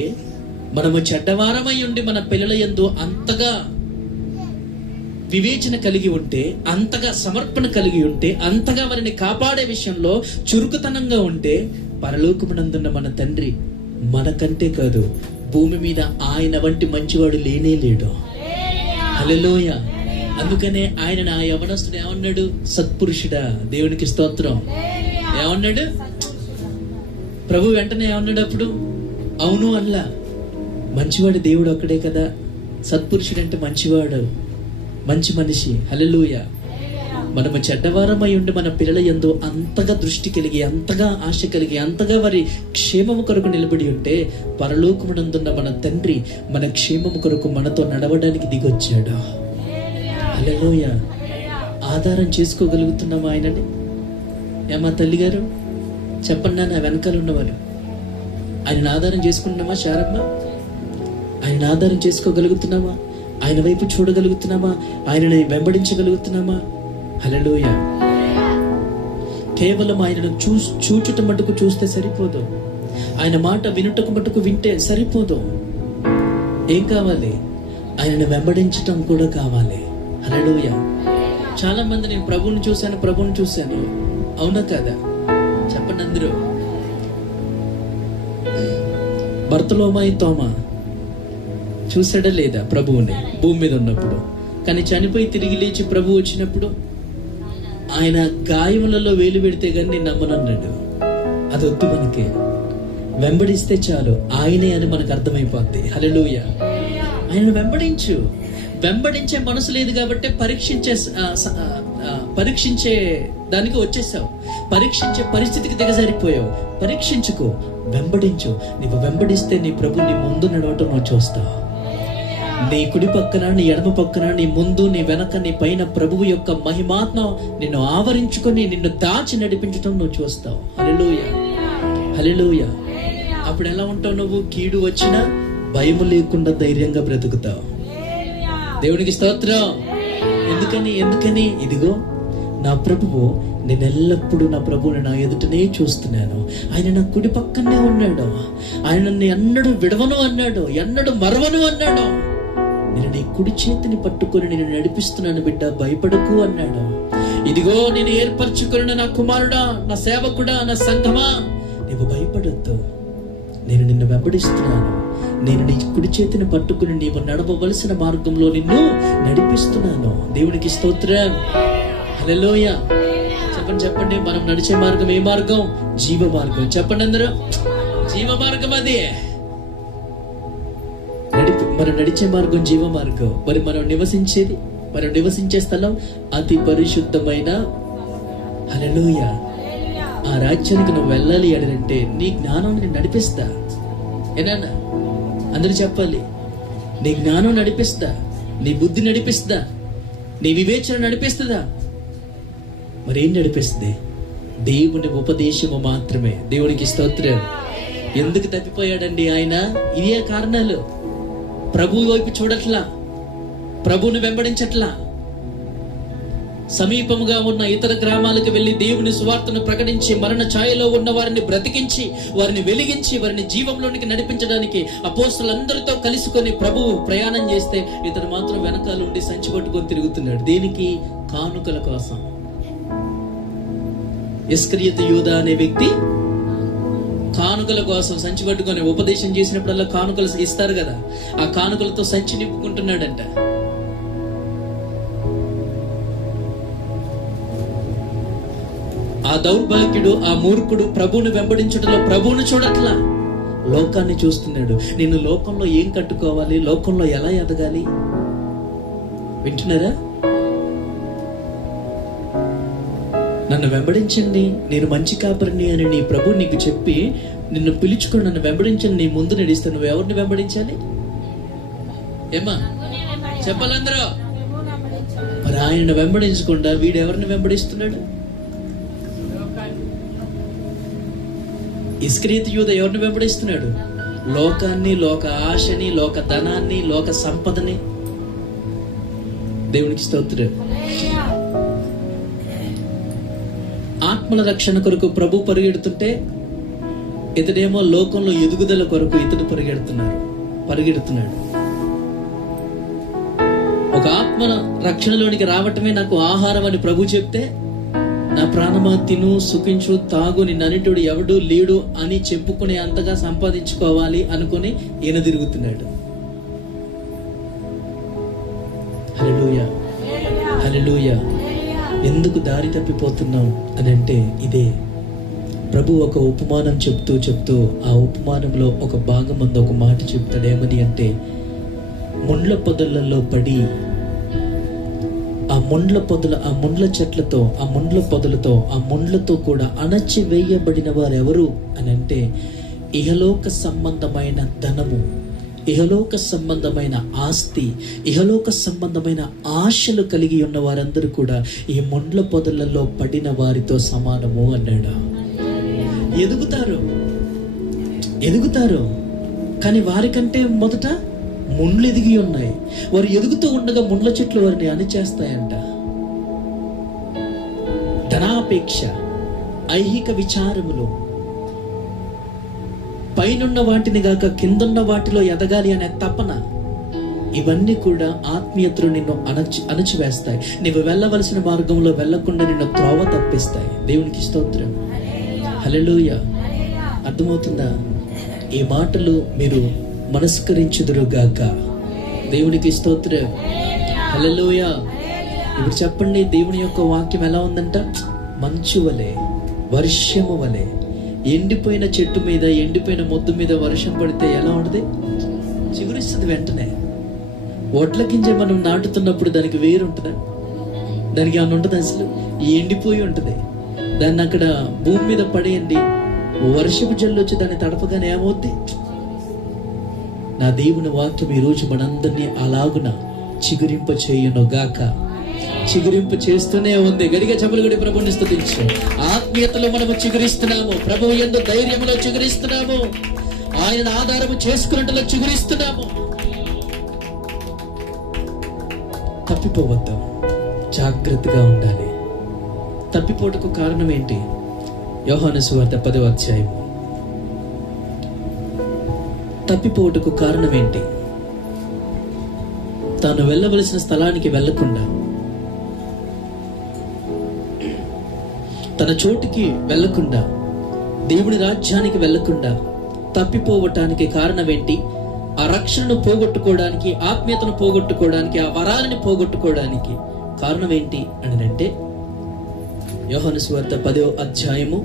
మనము చెడ్డవారమై ఉండి మన పిల్లల యందు అంతగా వివేచన కలిగి ఉంటే, అంతగా సమర్పణ కలిగి ఉంటే, అంతగా వారిని కాపాడే విషయంలో చురుకుతనంగా ఉంటే, పరలోకమునందున్న మన తండ్రి మనకంటే కాదు, భూమి మీద ఆయన వంటి మంచివాడు లేనే లేడు. హల్లెలూయ. అందుకనే ఆయన ఆ యవనస్తుడు ఏమన్నాడు? సత్పురుషుడా. దేవునికి స్తోత్రం. ఏమన్నాడు? ప్రభు వెంటనే ఏమన్నాడు అప్పుడు? అవును అల్లా, మంచివాడు దేవుడు ఒక్కడే కదా. సత్పురుషుడు అంటే మంచివాడు, మంచి మనిషి. హల్లెలూయ. మనము చెడ్డవారమై ఉండి మన పిల్లల యందు అంతగా దృష్టి కలిగి, అంతగా ఆశ కలిగి, అంతగా వారి క్షేమము కొరకు నిలబడి ఉంటే, పరలోకమునందున్న మన తండ్రి మన క్షేమము కొరకు మనతో నడవడానికి దిగొచ్చాడు. హల్లెలూయ. ఆధారం చేసుకోగలుగుతున్నామా ఆయనని? ఏమా తల్లి గారు చెప్పండి, నా వెనకాల ఉన్నవారు ఆయన ఆధారం చేసుకుంటున్నామా? శారమ్మ, ఆయన ఆధారం చేసుకోగలుగుతున్నామా? ఆయన వైపు చూడగలుగుతున్నామా? ఆయనని వెంబడించగలుగుతున్నామా? హల్లెలూయా. కేవలం ఆయనను చూచుట మటుకు చూస్తే సరిపోదు, ఆయన మాట వినుటకు మటుకు వింటే సరిపోదు. ఏం కావాలి? ఆయనను వెంబడించటం కూడా కావాలి. హల్లెలూయా. చాలా మంది నేను ప్రభువుని చూశాను, అవునా కదా? చెప్పండి అందరూ. బర్తలోమాయి తోమా చూసాడా లేదా ప్రభువుని భూమి మీద ఉన్నప్పుడు? కానీ చనిపోయి తిరిగి లేచి ప్రభు వచ్చినప్పుడు ఆయన గాయములలో వేలు పెడితే గాని నేను నమ్మనన్నాడు. అది వద్దు, మనకి వెంబడిస్తే చాలు ఆయనే అని మనకు అర్థమైపోద్ది. హల్లెలూయా. ఆయన వెంబడించే మనసు లేదు కాబట్టి పరీక్షించే దానికి వచ్చేసావు, పరీక్షించే పరిస్థితికి దిగజారిపోయావు. పరీక్షించుకో, వెంబడించు. నీవు వెంబడిస్తే నీ ప్రభు నీ ముందు నడవటం నువ్వు చూస్తావు. నీ కుడి పక్కన, నీ ఎడమ పక్కన, నీ ముందు, నీ వెనక, నీ పైన ప్రభువు యొక్క మహిమాత్మ నిన్ను ఆవరించుకొని నిన్ను దాచి నడిపించటం నువ్వు చూస్తావు. హల్లెలూయా. హల్లెలూయా. అప్పుడు ఎలా ఉంటావు నువ్వు? కీడు వచ్చినా భయం లేకుండా ధైర్యంగా బ్రతుకుతావు. దేవునికి స్తోత్రం. ఎందుకని ఇదిగో నా ప్రభువు, నేను ఎల్లప్పుడూ నా ప్రభువుని నా ఎదుటనే చూస్తున్నాను. ఆయన నా కుడి పక్కనే ఉన్నాడు. ఆయన నన్ను ఎన్నడూ విడవను అన్నాడు, ఎన్నడూ మరవను అన్నాడు. నేను నీ కుడి చేతిని పట్టుకొని నేను నడిపిస్తున్నాను బిడ్డ, భయపడకు అన్నాడు. ఇదిగో నేను ఏర్పరచుకున్న నా కుమారుడా, నా సేవకుడా, నా సంఘమా, నీవు భయపడొద్దు, నేను నిన్ను వెంబడిస్తున్నాను. నేను నీ కుడి చేతిని పట్టుకుని నీవు నడవవలసిన మార్గంలో నిన్ను నడిపిస్తున్నాను. దేవునికి స్తోత్రం. హల్లెలూయా. చెప్పండి. మనం నడిచే మార్గం ఏ మార్గం? జీవ మార్గం. చెప్పండి అందరూ. జీవ మార్గం అది. మనం నడిచే మార్గం జీవ మార్గం. మరి మనం నివసించే స్థలం అతి పరిశుద్ధమైన, హల్లెలూయా, ఆ రాజ్యానికి నువ్వు వెళ్ళాలి అంటే నీ జ్ఞానం నేను నడిపిస్తా. ఏనా? అందరూ చెప్పాలి. నీ జ్ఞానం నడిపిస్తా, నీ బుద్ధి నడిపిస్తా, నీ వివేచన నడిపిస్తుందా? మరేం నడిపిస్తుంది? దేవుని ఉపదేశము మాత్రమే. దేవునికి స్తోత్రం. ఎందుకు తప్పిపోయాడండి ఆయన? ఇదే కారణాలు. ప్రభువు వైపు చూడట్లా, ప్రభువుని వెంబడించట్లా. సమీపముగా ఉన్న ఇతర గ్రామాలకు వెళ్లి దేవుని సువార్తను ప్రకటించి మరణ ఛాయలో ఉన్న వారిని బ్రతికించి, వారిని వెలిగించి, వారిని జీవంలోనికి నడిపించడానికి అపోస్తలులందరితో కలుసుకొని ప్రభువు ప్రయాణం చేస్తే ఇతడు మాత్రం వెనకాల ఉండి సంచి పట్టుకొని తిరుగుతున్నాడు. దేనికి? కానుకల కోసం. ఇస్కరియోతు యూదా అనే వ్యక్తి కానుకల కోసం సంచి పట్టుకొని ఉపదేశం చేసినప్పుడల్లా కానుకలు ఇస్తారు కదా, ఆ కానుకలతో సంచి నింపుకుంటున్నాడంట. ఆ దౌర్భాగ్యుడు, ఆ మూర్ఖుడు ప్రభువును వెంబడించడంలో ప్రభువును చూడట్లా, లోకాన్ని చూస్తున్నాడు. నేను లోకంలో ఏం కట్టుకోవాలి, లోకంలో ఎలా ఎదగాలి? వింటున్నారా? నన్ను వెంబడించండి, నేను మంచి కాపరిని అని నీ ప్రభు నీకు చెప్పి నిన్ను పిలుచుకొని నన్ను వెంబడించండి, నీ ముందు నడిస్తాను. నువ్వు ఎవరిని వెంబడించాలి? ఏమా చెప్పాలందరూ? మరి ఆయన వెంబడించకుండా వీడు ఎవరిని వెంబడిస్తున్నాడు? ఇస్కరియోతు యూదా ఎవరిని వెంబడిస్తున్నాడు? లోకాన్ని, లోక ఆశని, లోక ధనాన్ని, లోక సంపదని. దేవునికి స్తోత్రం. ఆత్మల రక్షణ కొరకు ప్రభు పరిగెడుతుంటే ఇతడేమో లోకంలో ఎదుగుదల కొరకు ఇతడు పరిగెడుతున్నాడు. ఒక ఆత్మ రక్షణలోనికి రావటమే నాకు ఆహారం అని ప్రభు చెప్తే, నా ప్రాణమా తిను సుఖించు తాగు నిన్ననిటోడు ఎవడు లేడు అని చెప్పుకునే అంతగా సంపాదించుకోవాలి అనుకుని ఈయన తిరుగుతున్నాడు. హల్లెలూయా, హల్లెలూయా. ఎందుకు దారి తప్పిపోతున్నాం అని అంటే ఇదే. ప్రభు ఒక ఉపమానం చెప్తూ ఆ ఉపమానంలో ఒక భాగం మంది ఒక మాట చెప్తాడు. ఏమని అంటే, ముండ్ల పొదలలో పడి ఆ ముండ్ల చెట్లతో ఆ ముండ్లతో కూడా అణచివేయబడిన వారు ఎవరు అని అంటే, ఇహలోక సంబంధమైన ధనము, ఇహలోక సంబంధమైన ఆస్తి, ఇహలోక సంబంధమైన ఆశలు కలిగి ఉన్న వారందరూ కూడా ఈ ముండ్ల పొదలలో పడిన వారితో సమానము అన్నాడు. ఎదుగుతారు కానీ వారికంటే మొదట ముండ్లు ఎదిగి ఉన్నాయి. వారు ఎదుగుతూ ఉండగా ముండ్ల చెట్లు వారిని అణిచేస్తాయంట. ధనాపేక్ష, ఐహిక విచారములు, పైనున్న వాటిని గాక కిందున్న వాటిలో ఎదగాలి అనే తపన, ఇవన్నీ కూడా ఆత్మీయతలు నిన్ను అణచివేస్తాయి. నీవు వెళ్ళవలసిన మార్గంలో వెళ్లకుండా నిన్ను త్రోవ తప్పిస్తాయి. దేవునికి స్తోత్రం, హల్లెలూయా. అర్థమవుతుందా? ఈ మాటలు మీరు మనస్కరించుదురుగాక. దేవునికి స్తోత్రం, హల్లెలూయా. ఇప్పుడు చెప్పండి, దేవుని యొక్క వాక్యం ఎలా ఉందంట? మంచు వలె, వర్షము వలె. ఎండిపోయిన చెట్టు మీద, ఎండిపోయిన మొద్దు మీద వర్షం పడితే ఎలా ఉంటుంది? చిగురిస్తుంది వెంటనే. వడ్ల గింజ మనం నాటుతున్నప్పుడు దానికి వేరు ఉంటుందా? దానికి ఏమన్నా ఉంటుంది? అసలు ఎండిపోయి ఉంటుంది. దాన్ని అక్కడ భూమి మీద పడేయండి, వర్షపు జల్లు వచ్చి దాన్ని తడపగానే ఏమవుద్ది? నా దేవుని వాక్యం ఈరోజు మనందరినీ అలాగున చిగురింప చేయును గాక. చిగురింప చేస్తూనే ఉంది. గడిగా చెప్పులు గడి ప్రభుని స్తుతించు. ఆత్మీయతలో మనము చిగురిస్తున్నాము, ప్రభువు యందు ధైర్యంలో చిగురిస్తున్నాము, ఆయన ఆధారము చేసుకున్నట్టులో చిగురిస్తున్నాము. తప్పిపోవద్దు, జాగ్రత్తగా ఉండాలి. తప్పిపోటుకు కారణం ఏంటి? యోహాను సువార్త 10వ అధ్యాయం. తప్పిపోటుకు కారణం ఏంటి? తాను వెళ్ళవలసిన స్థలానికి వెళ్లకుండా, తన చోటికి వెళ్లకుండా, దేవుని రాజ్యానికి వెళ్లకుండా తప్పిపోవటానికి కారణం ఏంటి? ఆ రక్షణను పోగొట్టుకోవడానికి, ఆత్మీయతను పోగొట్టుకోవడానికి, ఆ వరాలని పోగొట్టుకోవడానికి కారణం ఏంటి అని అంటే, యోహాను సువార్త 10వ అధ్యాయము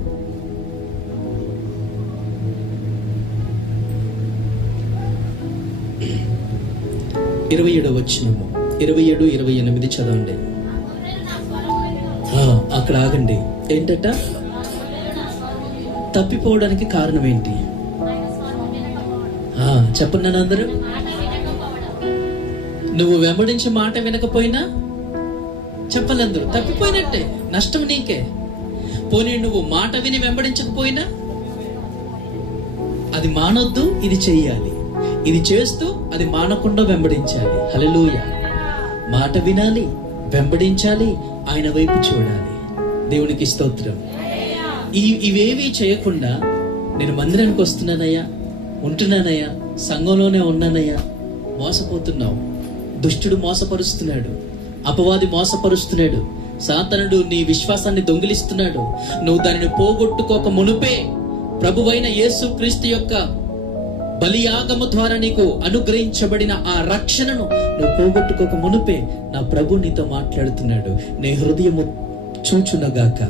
27వ వచనము, 27, 28 చదవండి. అక్కడ ఆగండి. ఏంటట? తప్పిపోవడానికి కారణం ఏంటి? చెప్పండి నన్ను అందరూ. నువ్వు వెంబడించే మాట వినకపోయినా చెప్పాలి అందరూ, తప్పిపోయినట్టే, నష్టం నీకే. పోనీ నువ్వు మాట విని వెంబడించకపోయినా, అది మానొద్దు, ఇది చెయ్యాలి. ఇది చేస్తూ అది మానకుండా వెంబడించాలి. హల్లెలూయా. మాట వినాలి, వెంబడించాలి, ఆయన వైపు చూడాలి. దేవునికి స్తోత్రం. ఇవేవి చేయకుండా నేను మందిరానికి వస్తున్నానయ్యా, ఉంటున్నానయ్యా, సంఘంలోనే ఉన్నానయ్యా, మోసపోతున్నావు. దుష్టుడు మోసపరుస్తున్నాడు, అపవాది మోసపరుస్తున్నాడు, సాతానుడు నీ విశ్వాసాన్ని దొంగిలిస్తున్నాడు. నువ్వు దానిని పోగొట్టుకోక మునుపే ప్రభువైన యేసు క్రీస్తు యొక్క బలియాగము ద్వారా నీకు అనుగ్రహించబడిన ఆ రక్షణను నువ్వు పోగొట్టుకోక మునుపే నా ప్రభు నీతో మాట్లాడుతున్నాడు. నీ హృదయము చూచునగాక,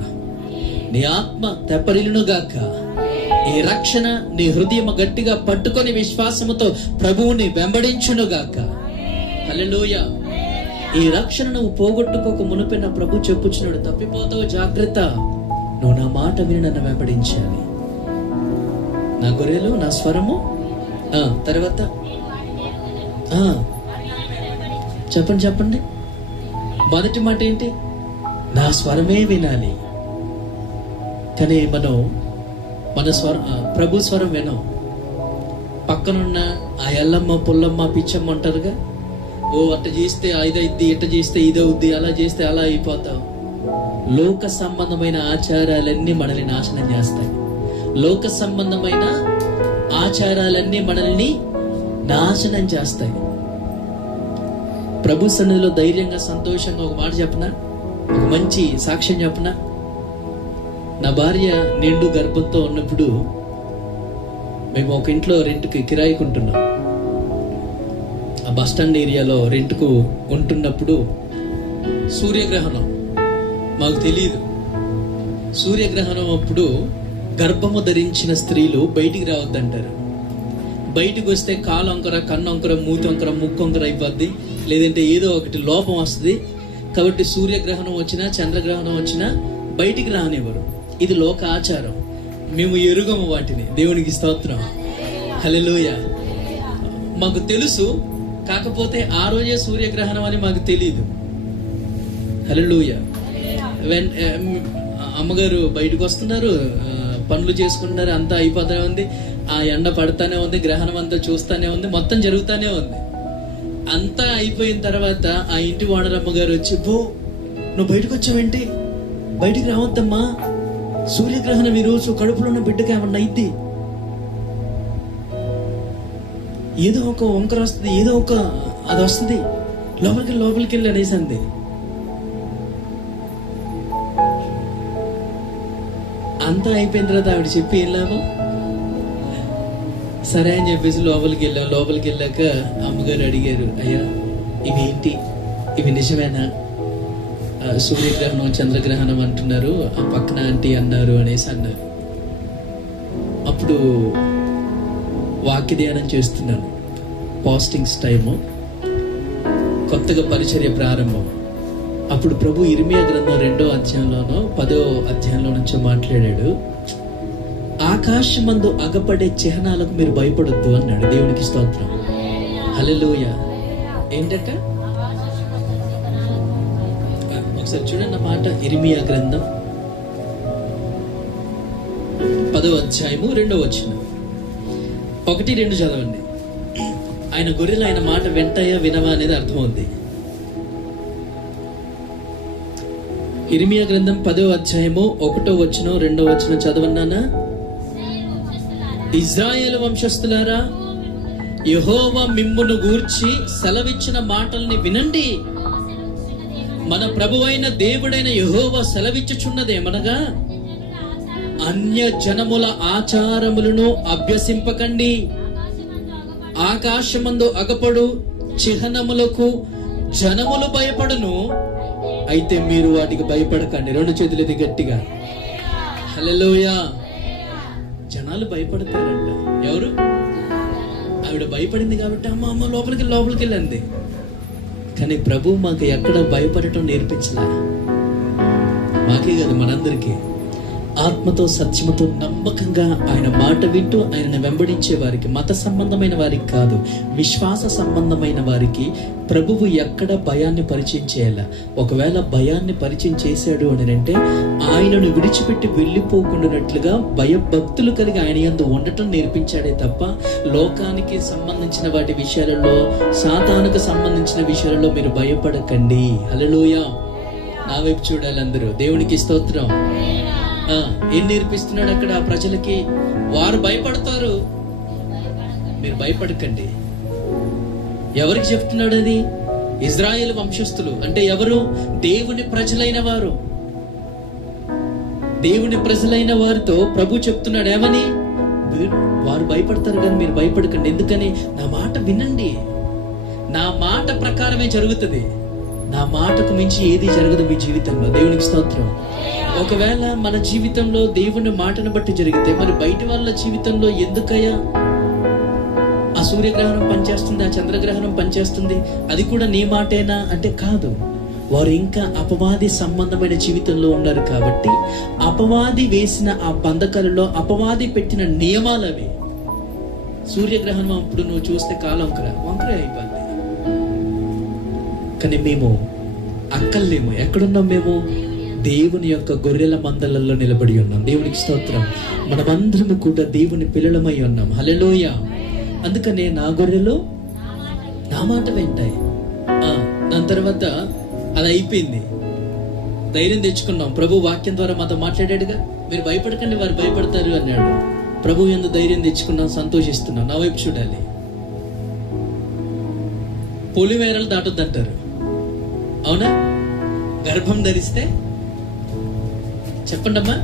నీ ఆత్మ తెప్పరిలునుగాక. ఈ రక్షణ నీ హృదయము గట్టిగా పట్టుకొని విశ్వాసముతో ప్రభువుని వెంబడించునుగాక. హల్లెలూయా. ఈ రక్షణ నువ్వు పోగొట్టుకోక మునుపే నా ప్రభు చెప్పుచున్నాడు, తప్పిపోతావు, జాగ్రత్త. నువ్వు నా మాట విని నన్ను వెంబడించాలి. నా గొర్రెలు నా స్వరము. తర్వాత చెప్పండి. మొదటి మాట ఏంటి? నా స్వరమే వినాలి. కానీ మన ప్రభు స్వరం వినం. పక్కనున్న ఆ ఎల్లమ్మ, పుల్లమ్మ, పిచ్చమ్మ అంటారుగా, అట్ట చేస్తే ఐదైద్ది, ఇట్ట చేస్తే ఇదవుద్ది, అలా చేస్తే అలా అయిపోతావు. లోక సంబంధమైన ఆచారాలన్నీ మనల్ని నాశనం చేస్తాయి. లోక సంబంధమైన ఆచారాలన్నీ మనల్ని నాశనం చేస్తాయి. ప్రభు సన్నిధిలో ధైర్యంగా సంతోషంగా ఒక మాట చెప్పనా, ఒక మంచి సాక్ష్యం చెప్పనా. నా భార్య నిండు గర్భంతో ఉన్నప్పుడు మేము ఒక ఇంట్లో రెంట్కి కిరాయికి ఉంటున్నాం. ఆ బస్టాండ్ ఏరియాలో రెంట్కు ఉంటున్నప్పుడు సూర్యగ్రహణం, మాకు తెలియదు. సూర్యగ్రహణం అప్పుడు గర్భము ధరించిన స్త్రీలు బయటికి రావద్దంటారు. బయటికి వస్తే కాలు వంకర, కన్ను వంకర, మూతి వంకర, ముక్కు వంకర అయిపోద్ది, లేదంటే ఏదో ఒకటి లోపం వస్తుంది. కాబట్టి సూర్యగ్రహణం వచ్చినా చంద్రగ్రహణం వచ్చినా బయటికి రానివ్వరు. ఇది లోక ఆచారం. మేము ఎరుగము వాటిని. దేవునికి స్తోత్రం, హల్లెలూయా. మాకు తెలుసు, కాకపోతే ఆ రోజే సూర్యగ్రహణం అని మాకు తెలియదు. హల్లెలూయా. అమ్మగారు బయటకు వస్తున్నారు, పనులు చేసుకుంటున్నారు, అంతా అయిపోతానే ఉంది. ఆ ఎండ పడతానే ఉంది, గ్రహణం అంతా చూస్తానే ఉంది, మొత్తం జరుగుతానే ఉంది. అంతా అయిపోయిన తర్వాత ఆ ఇంటి వాడరమ్మ గారు వచ్చి, బో నువ్వు బయటకు వచ్చావేంటి, బయటికి రావద్దమ్మా, సూర్యగ్రహణం ఈ రోజు, కడుపులో ఉన్న బిడ్డకి ఏమన్నా అయింది, ఏదో ఒక వంకర వస్తుంది, ఏదో ఒక అది వస్తుంది, లోపలికి వెళ్ళి అనేసి అంది. అంతా అయిపోయిన తర్వాత ఆవిడ చెప్పి ఏం లాభం, సరే అని చెప్పేసి లోపలికి వెళ్ళాక అమ్మగారు అడిగారు, అయ్యా ఇవేంటి, ఇవి నిజమేనా, సూర్యగ్రహణం చంద్రగ్రహణం అంటున్నారు, ఆ పక్కన ఆంటీ అన్నారు అనేసి అన్నారు. అప్పుడు వాక్య ధ్యానం చేస్తున్నాను, పాస్టింగ్స్ టైము, కొత్తగా పరిచర్య ప్రారంభం. అప్పుడు ప్రభు ఇర్మియా గ్రంథం 2వ అధ్యాయంలోనో 10వ అధ్యాయంలో నుంచి మాట్లాడాడు. ఆకాశమందు అగపడే చిహ్నాలకు మీరు భయపడొద్దు అన్నాడు. దేవునికి స్తోత్రం, హల్లెలూయా. ఏంటట ఒకసారి చూడండి మాట. ఇర్మియా గ్రంథం 10వ అధ్యాయము 2వ వచనం, 1-2 చదవండి. ఆయన గొర్రెలు ఆయన మాట వెంటయ్యా వినవా అనేది అర్థమవుద్ది. ఇర్మియా గ్రంథం 10వ అధ్యాయము 1వ వచనం 2వ వచనం చదవన్నానా. ఇజ్రాయేలు వంశస్థులారా, యెహోవా మిమ్మును గూర్చి సెలవిచ్చిన మాటల్ని వినండి. మన ప్రభువైన దేవుడైన యెహోవా సెలవిచ్చుచున్నదేమనగా, అన్య జనముల ఆచారములను అభ్యసింపకండి. ఆకాశమందు అగపడు చిహ్నములకు జనములు భయపడును, అయితే మీరు వాటికి భయపడకండి. 2 చేతులెత్తి గట్టిగా హల్లెలూయా. జనాలు భయపడతారంట. ఎవరు? ఆవిడ భయపడింది కాబట్టి అమ్మ లోపలికి వెళ్ళండి. కానీ ప్రభు మాకు ఎక్కడ భయపడటం నేర్పించలే. మాకే కాదు, మనందరికీ. ఆత్మతో సత్యముతో నమ్మకంగా ఆయన మాట వింటూ ఆయనను వెంబడించే వారికి, మత సంబంధమైన వారికి కాదు, విశ్వాస సంబంధమైన వారికి ప్రభువు ఎక్కడ భయాన్ని పరిచయం చేయాల. ఒకవేళ భయాన్ని పరిచయం చేశాడు అని అంటే ఆయనను విడిచిపెట్టి వెళ్ళిపోకుండానట్లుగా భయభక్తులు కలిగి ఆయన యందు ఉండటం నేర్పించాడే తప్ప లోకానికి సంబంధించిన వాటి విషయాలలో, సాతానుకు సంబంధించిన విషయాలలో మీరు భయపడకండి. హల్లెలూయా. నా వైపు చూడాలి అందరూ. దేవునికి స్తోత్రం. ఏం నేర్పిస్తున్నాడు అక్కడ ప్రజలకి? వారు భయపడతారు, మీరు భయపడకండి. ఎవరికి చెప్తున్నాడు అది? ఇజ్రాయేలు వంశస్థులు అంటే ఎవరు? దేవుని ప్రజలైన వారు. దేవుని ప్రజలైన వారితో ప్రభు చెప్తున్నాడు ఏమని? వారు భయపడతారు కానీ మీరు భయపడకండి. ఎందుకని? నా మాట వినండి, నా మాట ప్రకారమే జరుగుతుంది, నా మాటకు మించి ఏది జరగదు మీ జీవితంలో. దేవునికి స్తోత్రం. ఒకవేళ మన జీవితంలో దేవుని మాటను బట్టి జరిగితే మరి బయట వాళ్ళ జీవితంలో ఎందుకయ్యా ఆ సూర్యగ్రహణం పనిచేస్తుంది, ఆ చంద్రగ్రహణం పనిచేస్తుంది, అది కూడా నీ మాటేనా అంటే కాదు. వారు ఇంకా అపవాది సంబంధమైన జీవితంలో ఉన్నారు కాబట్టి అపవాది వేసిన ఆ బంధకాలలో అపవాది పెట్టిన నియమాలు అవి. సూర్యగ్రహణం అప్పుడు నువ్వు చూస్తే కాలం వంకర అయిపోద్ది. కానీ మేము అక్కర్లేము. ఎక్కడున్నాం మేము? దేవుని యొక్క గొర్రెల మందలలో నిలబడి ఉన్నాం. దేవునికి స్తోత్రం. మనమందరము కూడా దేవుని పిల్లలమై ఉన్నాం. హల్లెలూయా. అందుకనే నా గొర్రెలు నా మాట వింటాయి. దాని తర్వాత అది అయిపోయింది, ధైర్యం తెచ్చుకున్నాం. ప్రభు వాక్యం ద్వారా మాతో మాట్లాడాడుగా, మీరు భయపడకండి వారు భయపడతారు అన్నాడు. ప్రభు యందు ధైర్యం తెచ్చుకున్నాం, సంతోషిస్తున్నాం. నా వైపు చూడాలి. పొలిమేరలు దాటొద్దు అంటారు. అవునా? గర్భం ధరిస్తే చెప్పండి అమ్మా,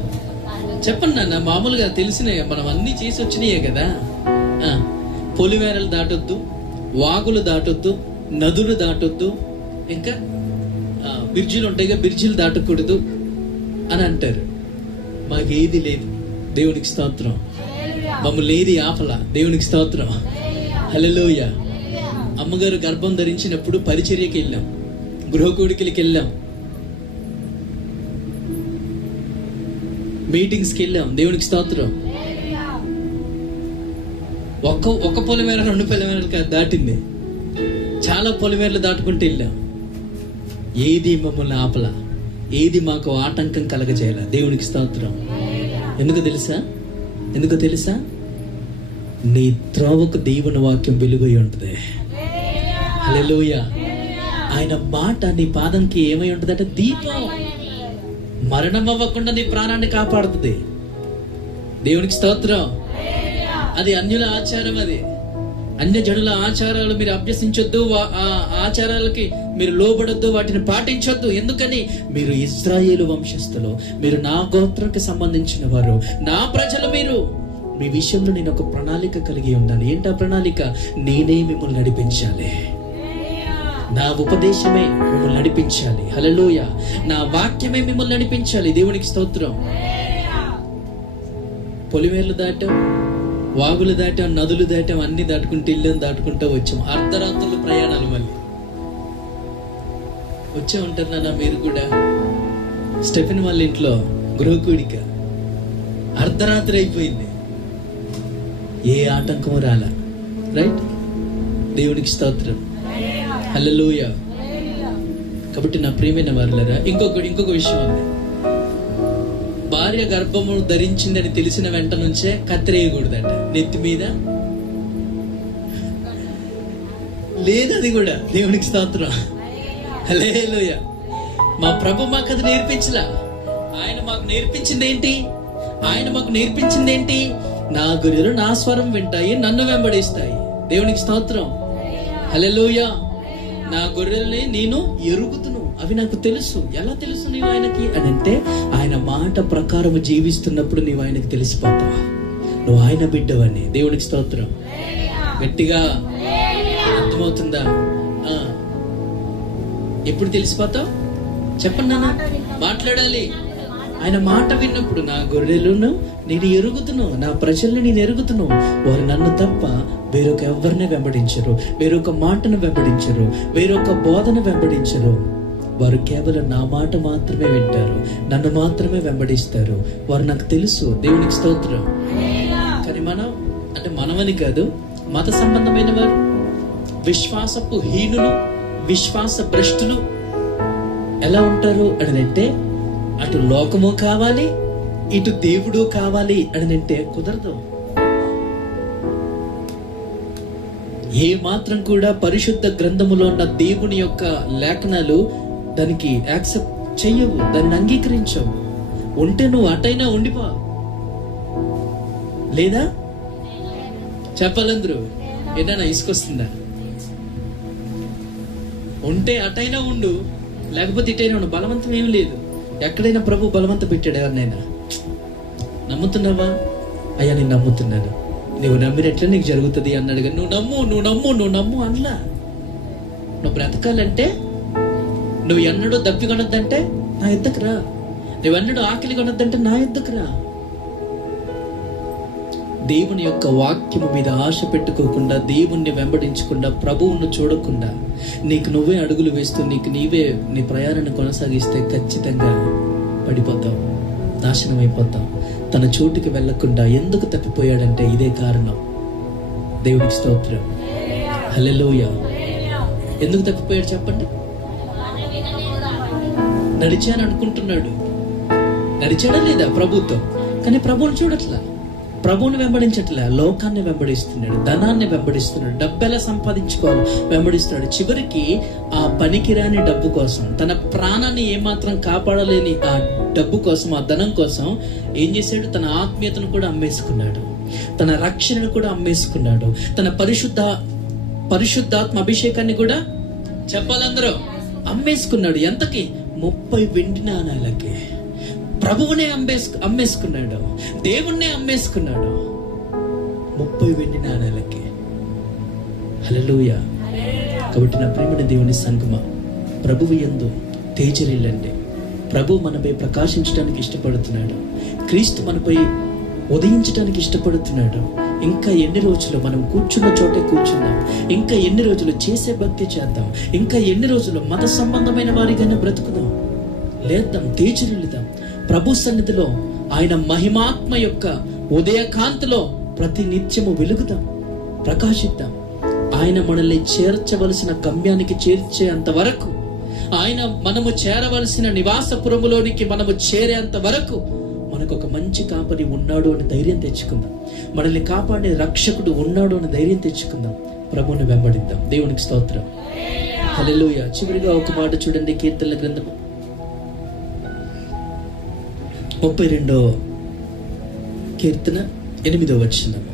చెప్పండి నాన్న. మామూలుగా తెలిసినాయి, మనం అన్ని చేసి వచ్చినాయే కదా. పొలిమేరలు దాటొద్దు, వాగులు దాటొద్దు, నదులు దాటొద్దు, ఇంకా బ్రిడ్జిలు ఉంటాయిగా, బ్రిడ్జిలు దాటకూడదు అని అంటారు. మాకేది లేదు, దేవునికి స్తోత్రం. మమ్మల్ని ఏది ఆపల, దేవునికి స్తోత్రం. హల్లెలూయా. అమ్మగారు గర్భం ధరించినప్పుడు పరిచర్యకి వెళ్ళాం, గృహకూడికలకి వెళ్ళాం, మీటింగ్స్కి వెళ్ళాం, దేవునికి స్తోత్రం. ఒక్క పొలిమేర 2 పొలిమేరలు కాదు దాటింది, చాలా పొలిమేరలు దాటుకుంటూ వెళ్ళాం. ఏది మమ్మల్ని ఆపల, ఏది మాకు ఆటంకం కలగజేయాల, దేవునికి స్తోత్రం. ఎందుకో తెలుసా? నీ త్రోవకు దేవుని వాక్యం వెలుగై ఉంటుంది. హల్లెలూయా. ఆయన మాట నీ పాదంకి ఏమై ఉంటుందంటే దీపం. మరణం అవ్వకుండా నీ ప్రాణాన్ని కాపాడుతుంది, దేవునికి స్తోత్రం. అది అన్యుల ఆచారం, అది అన్యజనుల ఆచారాలు మీరు అభ్యసించొద్దు, ఆ ఆచారాలకి మీరు లోబడొద్దు, వాటిని పాటించొద్దు. ఎందుకని? మీరు ఇశ్రాయేలు వంశస్థులు, మీరు నా గోత్రంకి సంబంధించిన వారు, నా ప్రజలు. మీరు మీ విషయంలో నేను ఒక ప్రణాళిక కలిగి ఉన్నాను. ఏంటా ప్రణాళిక? నేనే మిమ్మల్ని నడిపించాలి, నా ఉపదేశమే మిమ్మల్ని నడిపించాలి. హల్లెలూయా. నా వాక్యమే మిమ్మల్ని నడిపించాలి, దేవునికి స్తోత్రం. పొలిమేర్లు దాటాం, వాగులు దాటాం, నదులు దాటాం, అన్ని దాటుకుంటూ ఇల్లు దాటుకుంటూ వచ్చాం. అర్ధరాత్రులు ప్రయాణాలు, మళ్ళీ వచ్చే ఉంటారు నాన్న. మీరు కూడా స్టెఫెన్ వాళ్ళ ఇంట్లో గృహకూడిక, అర్ధరాత్రి అయిపోయింది, ఏ ఆటంకం రాలా. రైట్, దేవునికి స్తోత్రం. హల్లెలూయా. కాబట్టి నా ప్రియమైన వారులారా, ఇంకొక విషయం ఉంది. భార్య గర్భము ధరించిందని తెలిసిన వెంట నుంచే కత్తిరేయకూడదట నెత్తి మీద. లేదు, అది కూడా దేవునికి స్తోత్రం. హల్లెలూయా. మా ప్రభు మాకు అది నేర్పించలా. ఆయన మాకు నేర్పించింది ఏంటి? నా గొర్రెలు నా స్వరం వింటాయి, నన్ను వెంబడిస్తాయి, దేవునికి స్తోత్రం. హల్లెలూయా. నా గొర్రెల్ని నేను ఎరుగుతును, అవి నాకు తెలుసు. ఎలా తెలుసు నీవు ఆయనకి అని అంటే, ఆయన మాట ప్రకారం జీవిస్తున్నప్పుడు నీవు ఆయనకి తెలిసిపోతావా, నువ్వు ఆయన బిడ్డవని, దేవునికి స్తోత్రం. గట్టిగా అర్థమవుతుందా? ఎప్పుడు తెలిసిపోతావు? చెప్పండి నాన్న. మాట్లాడాలి. ఆయన మాట విన్నప్పుడు, నా గొర్రెలను నేను ఎరుగుతును, నా ప్రజల్ని నేను ఎరుగుతును, వారు నన్ను తప్ప వేరొక ఎవరిని వెంబడించరు, వేరొక మాటను వెంబడించరు, వేరొక బోధన వెంబడించరు. వారు కేవలం నా మాట మాత్రమే వింటారు, నన్ను మాత్రమే వెంబడిస్తారు. వారు నాకు తెలుసు, దేవునికి స్తోత్రం. కానీ మనమని కాదు, మత సంబంధమైన వారు, విశ్వాసపు హీనులు, విశ్వాస భ్రష్టులు ఎలా ఉంటారు అని అంటే, అటు లోకము కావాలి, ఇటు దేవుడు కావాలి అని అంటే కుదరదు. ఏ మాత్రం కూడా పరిశుద్ధ గ్రంథములో ఉన్న దేవుని యొక్క లేఖనాలు దానికి యాక్సెప్ట్ చెయ్యవు, దాన్ని అంగీకరించవు. ఉంటే నువ్వు అటైనా ఉండిపో, లేదా చెప్పాలందరూ ఏదైనా ఇసుకొస్తుందా? ఉంటే అటైనా ఉండు, లేకపోతే ఇటైనా ఉండు. బలవంతం ఏం లేదు. ఎక్కడైనా ప్రభు బలవంత పెట్టాడు ఎవరినైనా? నమ్ముతున్నావా? అయ్యా నేను నమ్ముతున్నాను, నువ్వు నమ్మినట్లే నీకు జరుగుతుంది అన్నాడు. కానీ నువ్వు నమ్ము అనలా. నువ్వు బ్రతకాలంటే, నువ్వు ఎన్నడూ దప్పి కొనొద్దంటే నా ఎద్దకు రా, నువ్వెన్నడూ ఆకలి కొనొద్దంటే నా ఎద్దకు రా. దేవుని యొక్క వాక్యము మీద ఆశ పెట్టుకోకుండా, దేవుణ్ణి వెంబడించకుండా, ప్రభువును చూడకుండా నీకు నువ్వే అడుగులు వేస్తూ నీకు నీవే నీ ప్రయాణాన్ని కొనసాగిస్తే ఖచ్చితంగా పడిపోతావు, నాశనం అయిపోతావు. తన చోటుకి వెళ్లకుండా ఎందుకు తప్పిపోయాడంటే ఇదే కారణం. దేవునికి స్తోత్రం. హల్లెలూయా. ఎందుకు తప్పిపోయాడు చెప్పండి? నడిచాను అనుకుంటున్నాడు. నడిచాడా లేదా ప్రభుతో? కానీ ప్రభువుని చూడట్లా, ప్రభువుని వెంబడించట్లే, లోకాన్ని వెంబడిస్తున్నాడు, ధనాన్ని వెంబడిస్తున్నాడు, డబ్బు ఎలా సంపాదించుకోవాలి వెంబడిస్తున్నాడు. చివరికి ఆ పనికిరాని డబ్బు కోసం, తన ప్రాణాన్ని ఏమాత్రం కాపాడలేని ఆ డబ్బు కోసం, ఆ ధనం కోసం ఏం చేశాడు? తన ఆత్మీయతను కూడా అమ్మేసుకున్నాడు, తన రక్షణను కూడా అమ్మేసుకున్నాడు, తన పరిశుద్ధాత్మ అభిషేకాన్ని కూడా చెప్పాలందరూ. అమ్మేసుకున్నాడు. ఎంతకి? 30 వెండి నాణాలకి. ప్రభువునే అమ్మేసుకున్నాడు. దేవుణ్ణే అమ్మేసుకున్నాడు 30 వెండి నాణాలకి. హల్లెలూయా. కాబట్టి నా ప్రేమని దేవుని సంగమా, ప్రభువు యందు తేజరిల్లండి. ప్రభు మనపై ప్రకాశించడానికి ఇష్టపడుతున్నాడు. క్రీస్తు మనపై ఉదయించడానికి ఇష్టపడుతున్నాడు. ఇంకా ఎన్ని రోజులు మనం కూర్చున్న చోటే కూర్చుందాం? ఇంకా ఎన్ని రోజులు చేసే భక్తి చేద్దాం? ఇంకా ఎన్ని రోజులు మత సంబంధమైన వారిగానే బ్రతుకుదాం? లేద్దాం, తేజరిల్లుదాం. ప్రభు సన్నిధిలో ఆయన మహిమాత్మ యొక్క ఉదయకాంతిలో ప్రతి నిత్యము వెలుగుదాం, ప్రకాశిద్దాం. ఆయన మనల్ని చేర్చవలసిన గమ్యానికి చేర్చేంత వరకు, ఆయన మనము చేరవలసిన నివాసపురములోనికి మనము చేరేంత వరకు మనకు ఒక మంచి కాపరి ఉన్నాడు అని ధైర్యం తెచ్చుకుందాం. మనల్ని కాపాడే రక్షకుడు ఉన్నాడు అని ధైర్యం తెచ్చుకుందాం. ప్రభువుని వెంబడిద్దాం. దేవునికి స్తోత్రం. హల్లెలూయా. చివరిగా ఒక మాట చూడండి, కీర్తనల గ్రంథము 32వ కీర్తన 8వ వచనం.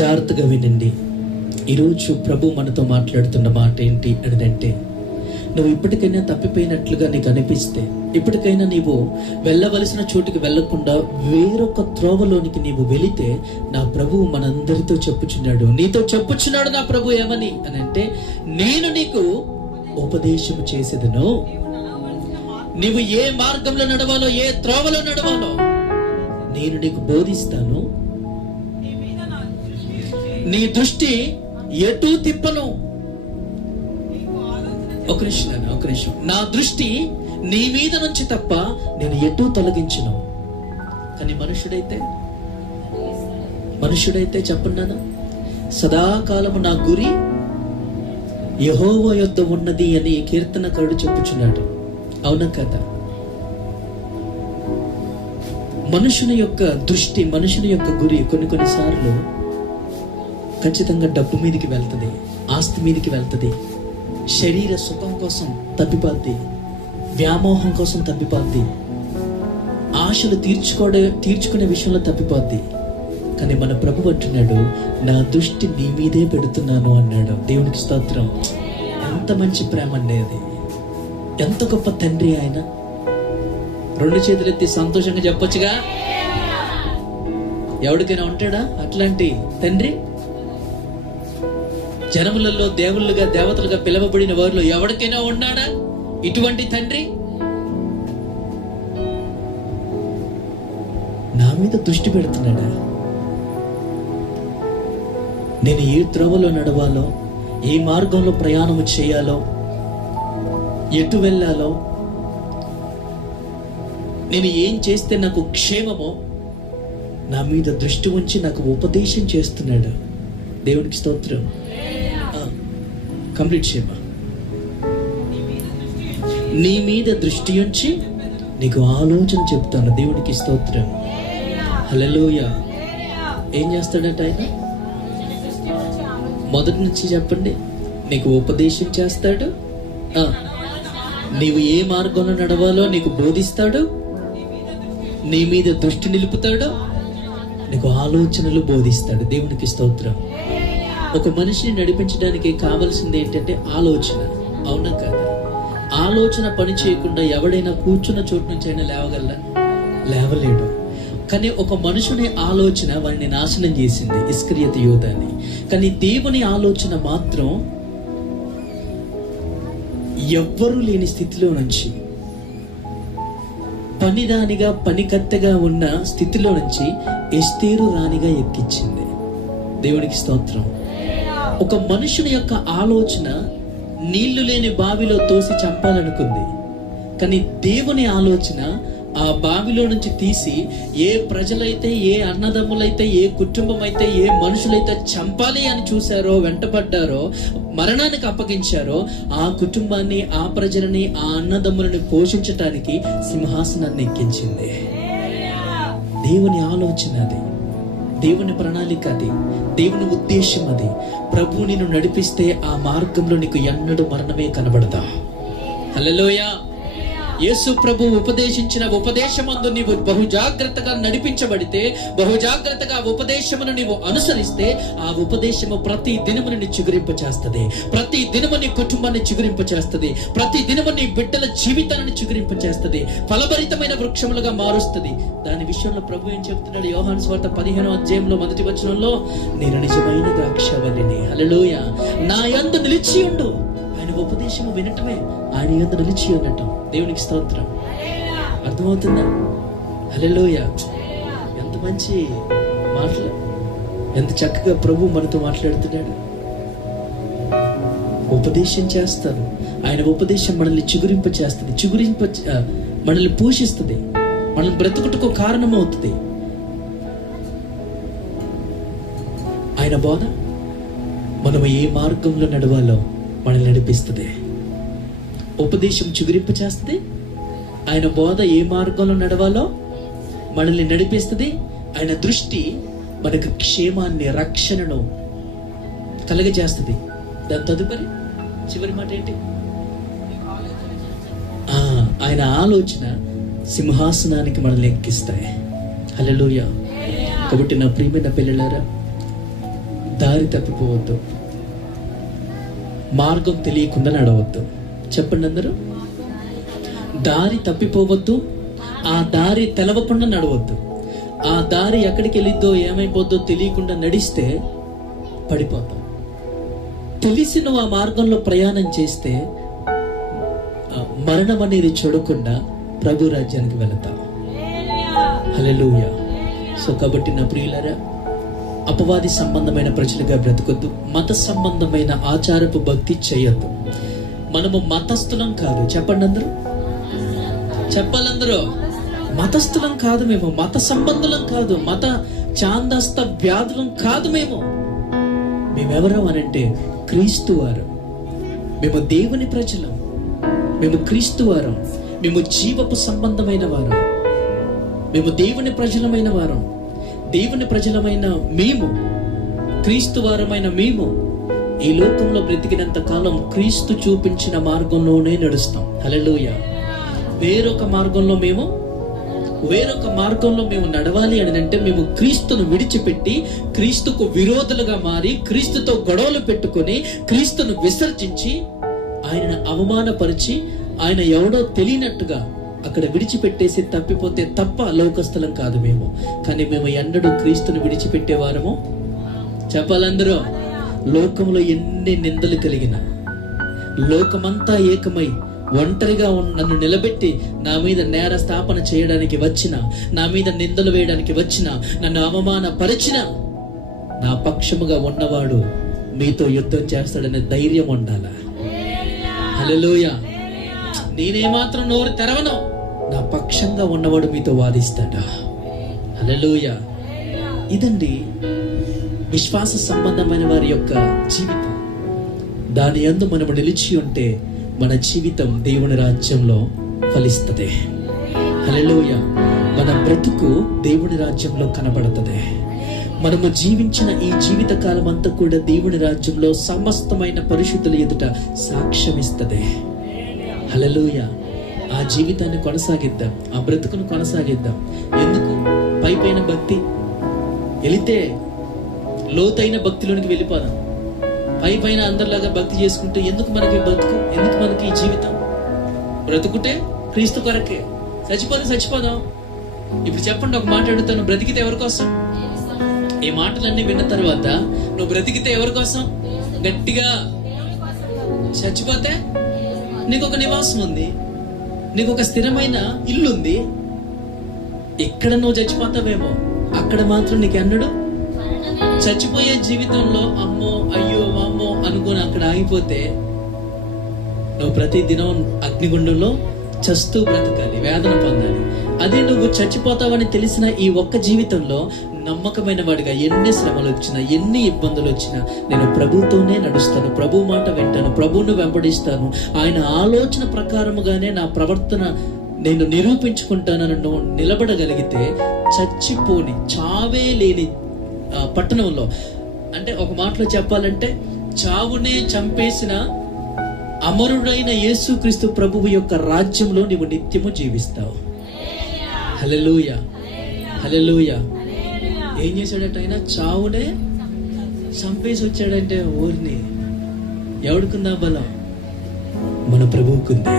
జాగ్రత్తగా వినండి. ఈరోజు ప్రభు మనతో మాట్లాడుతున్న మాట ఏంటి అని అంటే, నువ్వు ఇప్పటికైనా తప్పిపోయినట్లుగా నీకు అనిపిస్తే, ఇప్పటికైనా నీవు వెళ్ళవలసిన చోటుకి వెళ్లకుండా వేరొక త్రోవలోనికి నీవు వెళితే, నా ప్రభువు మనందరితో చెప్పుచున్నాడు, నీతో చెప్పుచున్నాడు నా ప్రభు ఏమని అని అంటే, నేను నీకు ఉపదేశము చేసేదను. నీవు ఏ మార్గంలో నడవాలో, ఏ త్రోవలో నడవాలో నేను నీకు బోధిస్తాను. నీ దృష్టి ఎటు తిప్పను. ఒక నిమిషం. నా దృష్టి నీ మీద నుంచి తప్ప నేను ఎటు తొలగించను. కానీ మనుషుడైతే చెప్పన్నాను, సదాకాలము నా గురి యెహోవా యొద్ద ఉన్నది అని కీర్తనకారుడు చెప్పుచున్నాడు. అవునా కదా? మనుషుని యొక్క దృష్టి, మనుషుని యొక్క గురి కొన్నిసార్లు ఖచ్చితంగా డబ్బు మీదకి వెళ్తుంది, ఆస్తి మీదకి వెళ్తుంది, శరీర సుఖం కోసం తప్పిపోద్ది, వ్యామోహం కోసం తప్పిపోద్ది, ఆశలు తీర్చుకునే విషయంలో తప్పిపోద్ది. కానీ మన ప్రభు అంటున్నాడు, నా దృష్టి నీ మీదే పెడుతున్నాను అన్నాడు. దేవునికి స్తోత్రం. ఎంత మంచి ప్రేమ అండి అది! ఎంత గొప్ప తండ్రి ఆయన! 2 చేతులెత్తి సంతోషంగా చెప్పొచ్చుగా. ఎవరికైనా ఉంటాడా అట్లాంటి తండ్రి? జనములలో దేవుళ్ళుగా, దేవతలుగా పిలవబడిన వారిలో ఎవరికైనా ఉన్నాడా ఇటువంటి తండ్రి? నా మీద దృష్టి పెడుతున్నాడా? నేను ఏ త్రోవలో నడవాలో, ఏ మార్గంలో ప్రయాణము చేయాలో, ఎటు వెళ్ళాలో, నేను ఏం చేస్తే నాకు క్షేమమో నా మీద దృష్టి ఉంచి నాకు ఉపదేశం చేస్తున్నాడు. దేవునికి స్తోత్రం. కంప్లీట్ చేయమా. నీ మీద దృష్టి ఉంచి నీకు ఆలోచన చెప్తాను. దేవునికి స్తోత్రం. హల్లెలూయా. ఏం చేస్తాడట ఆయన? మొదటి నుంచి చెప్పండి. నీకు ఉపదేశం చేస్తాడు, నీవు ఏ మార్గంలో నడవాలో నీకు బోధిస్తాడు, నీ మీద దృష్టి నిలుపుతాడు, నీకు ఆలోచనలు బోధిస్తాడు. దేవునికి స్తోత్రం. ఒక మనిషిని నడిపించడానికి కావలసింది ఏంటంటే ఆలోచన. అవునా కాదా? ఆలోచన పని చేయకుండా ఎవడైనా కూర్చున్న చోటు నుంచి అయినా లేవలేడు. కానీ ఒక మనుషుని ఆలోచన వారిని నాశనం చేసింది, ఇస్కరియోతు యూదాని. కానీ దేవుని ఆలోచన మాత్రం ఎవ్వరూ లేని స్థితిలో నుంచి, పనిదానిగా పనికత్తెగా ఉన్న స్థితిలో నుంచి ఎస్తేరు రాణిగా ఎక్కించింది. దేవునికి స్తోత్రం. ఒక మనుషుని యొక్క ఆలోచన నీళ్లు లేని బావిలో తోసి చంపాలనుకుంది. కానీ దేవుని ఆలోచన ఆ బావిలో నుంచి తీసి ఏ ప్రజలైతే, ఏ అన్నదమ్ములైతే, ఏ కుటుంబం అయితే, ఏ మనుషులైతే చంపాలి అని చూశారో, వెంటపడ్డారో, మరణానికి అప్పగించారో, ఆ కుటుంబాన్ని, ఆ ప్రజలని, ఆ అన్నదమ్ములని పోషించటానికి సింహాసనాన్ని ఎక్కించింది. దేవుని ఆలోచన అది, దేవుని ప్రణాళిక అది, దేవుని ఉద్దేశం అది. ప్రభు నిన్ను నడిపిస్తే ఆ మార్గంలో నీకు ఎన్నడూ మరణమే కనబడదా. హల్లెలూయా. యేసు ప్రభు ఉపదేశించిన ఉపదేశమందు నీవు బహు జాగ్రత్తగా నడిపించబడితే, బహు జాగ్రత్తగా ఉపదేశమును నీవు అనుసరిస్తే, ఆ ఉపదేశము ప్రతి దినము ని చిగురింప చేస్తుంది, ప్రతి దినము నీ కుటుంబాన్ని చిగురింప చేస్తుంది, ప్రతి దినము నీ బిడ్డల జీవితాన్ని చిగురింప చేస్తుంది, ఫలభరితమైన వృక్షములుగా మారుస్తుంది. దాని విషయంలో ప్రభు ఏం చెప్తున్నాడు? యోహాను సువార్త 15వ అధ్యాయంలో 1వ వచనంలో, నేను నిజమైన ద్రాక్షవల్లిని, హల్లెలూయా, నా యందు నిలిచి ఉండు. ఆయన ఉపదేశము వినటమే ఆయన యందు నిలిచి ఉండటం. దేవునికి స్తోత్రం. అర్థమవుతుందా? హల్లెలూయా. ఎంత మంచి మాటలు, ఎంత చక్కగా ప్రభు మనతో మాట్లాడుతున్నాడు. ఉపదేశం చేస్తాను. ఆయన ఉపదేశం మనల్ని చిగురింప చేస్తుంది, మనల్ని పోషిస్తుంది, మనల్ని బ్రతుకుటకు కారణమవుతుంది. ఆయన బోధ మనం ఏ మార్గంలో నడవాలో మనల్ని నడిపిస్తుంది. ఉపదేశం చిగురింప చేస్తుంది. ఆయన బోధ ఏ మార్గంలో నడవాలో మనల్ని నడిపిస్తుంది. ఆయన దృష్టి మనకు క్షేమాన్ని, రక్షణను కలుగజేస్తుంది. దాని తదుపరి చివరి మాట ఏంటి? ఆయన ఆలోచన సింహాసనానికి మనల్ని ఎక్కిస్తాయి. హల్లెలూయా. కాబట్టి నా ప్రియమైన పిల్లలారా, దారి తప్పిపోవద్దు, మార్గం తెలియకుండా నడవద్దు. చెప్పండి అందరూ. దారి తప్పిపోవద్దు, ఆ దారి తెలవకుండా నడవద్దు. ఆ దారి ఎక్కడికి వెళ్ళిద్దో ఏమైపోద్దో తెలియకుండా నడిస్తే పడిపోతాం. తెలిసి నువ్వు ఆ మార్గంలో ప్రయాణం చేస్తే మరణం అనేది చూడకుండా ప్రభు రాజ్యానికి వెళతాం. హల్లెలూయా. సో కాబట్టి నా ప్రియులారా, అపవాది సంబంధమైన ప్రజలుగా బ్రతకొద్దు, మత సంబంధమైన ఆచారపు భక్తి చేయొద్దు. మనము మతస్థులం కాదు. చెప్పండి అందరూ, చెప్పాలందరూ. మతస్థులం కాదు మేము, మత సంబంధులం కాదు, మత చాందస్త వ్యాధులం కాదు. మేమెవరు అనంటే క్రీస్తు వారు. మేము దేవుని ప్రజలం, మేము క్రీస్తు వారం, మేము జీవపు సంబంధమైన వారం, మేము దేవుని ప్రజలమైన వారం. దేవుని ప్రజలమైన మేము, క్రీస్తు వారమైన మేము ఈ లోకంలో బ్రతికినంత కాలం క్రీస్తు చూపించిన మార్గంలోనే నడుస్తాం. హల్లెలూయా. వేరొక మార్గంలో మేము నడవాలి అని అంటే మేము క్రీస్తును విడిచిపెట్టి, క్రీస్తుకు విరోధులుగా మారి, క్రీస్తుతో గొడవలు పెట్టుకొని, క్రీస్తును విసర్జించి, ఆయనను అవమానపరిచి, ఆయన ఎవడో తెలియనట్టుగా అక్కడ విడిచిపెట్టేసి తప్పిపోతే తప్ప లోకస్థలం కాదు మేము. కానీ మేము ఎన్నడూ క్రీస్తును విడిచిపెట్టేవారము. చెప్పాలందరూ. లోకంలో ఎన్ని నిందలు కలిగిన, లోకమంతా ఏకమై ఒంటరిగా నన్ను నిలబెట్టి నా మీద నేర స్థాపన చేయడానికి వచ్చిన, నా మీద నిందలు వేయడానికి వచ్చిన, నన్ను అవమానపరిచిన, నా పక్షముగా ఉన్నవాడు మీతో యుద్ధం చేస్తాడనే ధైర్యం ఉండాలా. హల్లెలూయా. నేనేమాత్రం నోరు తెరవను, నా పక్షంగా ఉన్నవాడు మీతో వాదిస్తాడా. హల్లెలూయా. ఇదండి విశ్వాస సంబంధమైన వారి యొక్క జీవితం. దాని యందు మనము నిలిచి ఉంటే మన జీవితం దేవుని రాజ్యంలో ఫలిస్తుంది. హల్లెలూయా. మన బ్రతుకు దేవుని రాజ్యంలో కనబడుతుంది. మనము జీవించిన ఈ జీవిత కాలం అంతా కూడా దేవుని రాజ్యంలో సమస్తమైన పరిశుద్ధుల ఎదుట సాక్ష్యం ఇస్తుంది. హల్లెలూయా. ఆ జీవితాన్ని కొనసాగిద్దాం, ఆ బ్రతుకును కొనసాగిద్దాం. ఎందుకు పైపైన భక్తి వెళితే లోతైన భక్తిలోనికి వెళ్ళిపోదాం. పైపైన అందరిలాగా భక్తి చేసుకుంటే ఎందుకు మనకి బ్రతుకు, ఎందుకు మనకి ఈ జీవితం? బ్రతుకుటే క్రీస్తు కొరకే, చచ్చిపోదాం. ఇప్పుడు చెప్పండి, ఒక మాట అడుగుతాను, బ్రతికితే ఎవరి కోసం? ఈ మాటలన్నీ విన్న తర్వాత నువ్వు బ్రతికితే ఎవరి కోసం? గట్టిగా. చచ్చిపోతే నీకు ఒక నివాసం ఉంది, నీకు ఒక స్థిరమైన ఇల్లు ఉంది. ఇక్కడ నువ్వు చచ్చిపోతావేమో, అక్కడ మాత్రం నీకు ఎన్నడు చచ్చిపోయే జీవితంలో అమ్మో అయ్యో వామ్మో అనుకుని అక్కడ ఆగిపోతే నువ్వు ప్రతి దినం అగ్నిగుండంలో చస్తూ బ్రతకాలి, వేదన పొందాలి. అదే నువ్వు చచ్చిపోతావని తెలిసిన ఈ ఒక్క జీవితంలో నమ్మకమైన వాడిగా ఎన్ని శ్రమలు వచ్చినా, ఎన్ని ఇబ్బందులు వచ్చినా, నేను ప్రభుతోనే నడుస్తాను, ప్రభు మాట వింటాను, ప్రభువును వెంబడిస్తాను, ఆయన ఆలోచన ప్రకారముగానే నా ప్రవర్తన నేను నిరూపించుకుంటానని నువ్వు నిలబడగలిగితే, చచ్చిపోని చావే లేని పట్టణంలో, అంటే ఒక మాటలో చెప్పాలంటే చావునే చంపేసిన అమరుడైన యేసుక్రీస్తు ప్రభువు యొక్క రాజ్యంలో నీవు నిత్యము జీవిస్తావు. హల్లెలూయా, హల్లెలూయా. ఏం చేశాడట ఆయన? చావునే చంపేసి వచ్చాడంటే ఊరిని. ఎవడుకుందా బలం? మన ప్రభువుకుందే.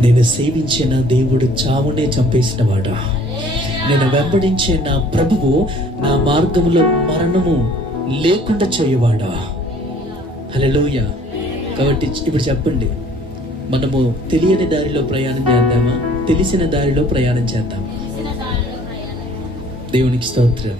నేను సేవించే నా దేవుడు చావునే చంపేసిన వాడా. నేను వెంబడించే నా ప్రభువు నా మార్గంలో మరణము లేకుండా చేయవాడా. హల్లెలూయా. కాబట్టి ఇప్పుడు చెప్పండి, మనము తెలియని దారిలో ప్రయాణం చేద్దామా, తెలిసిన దారిలో ప్రయాణం చేద్దామా? దేవునికి స్తోత్రం.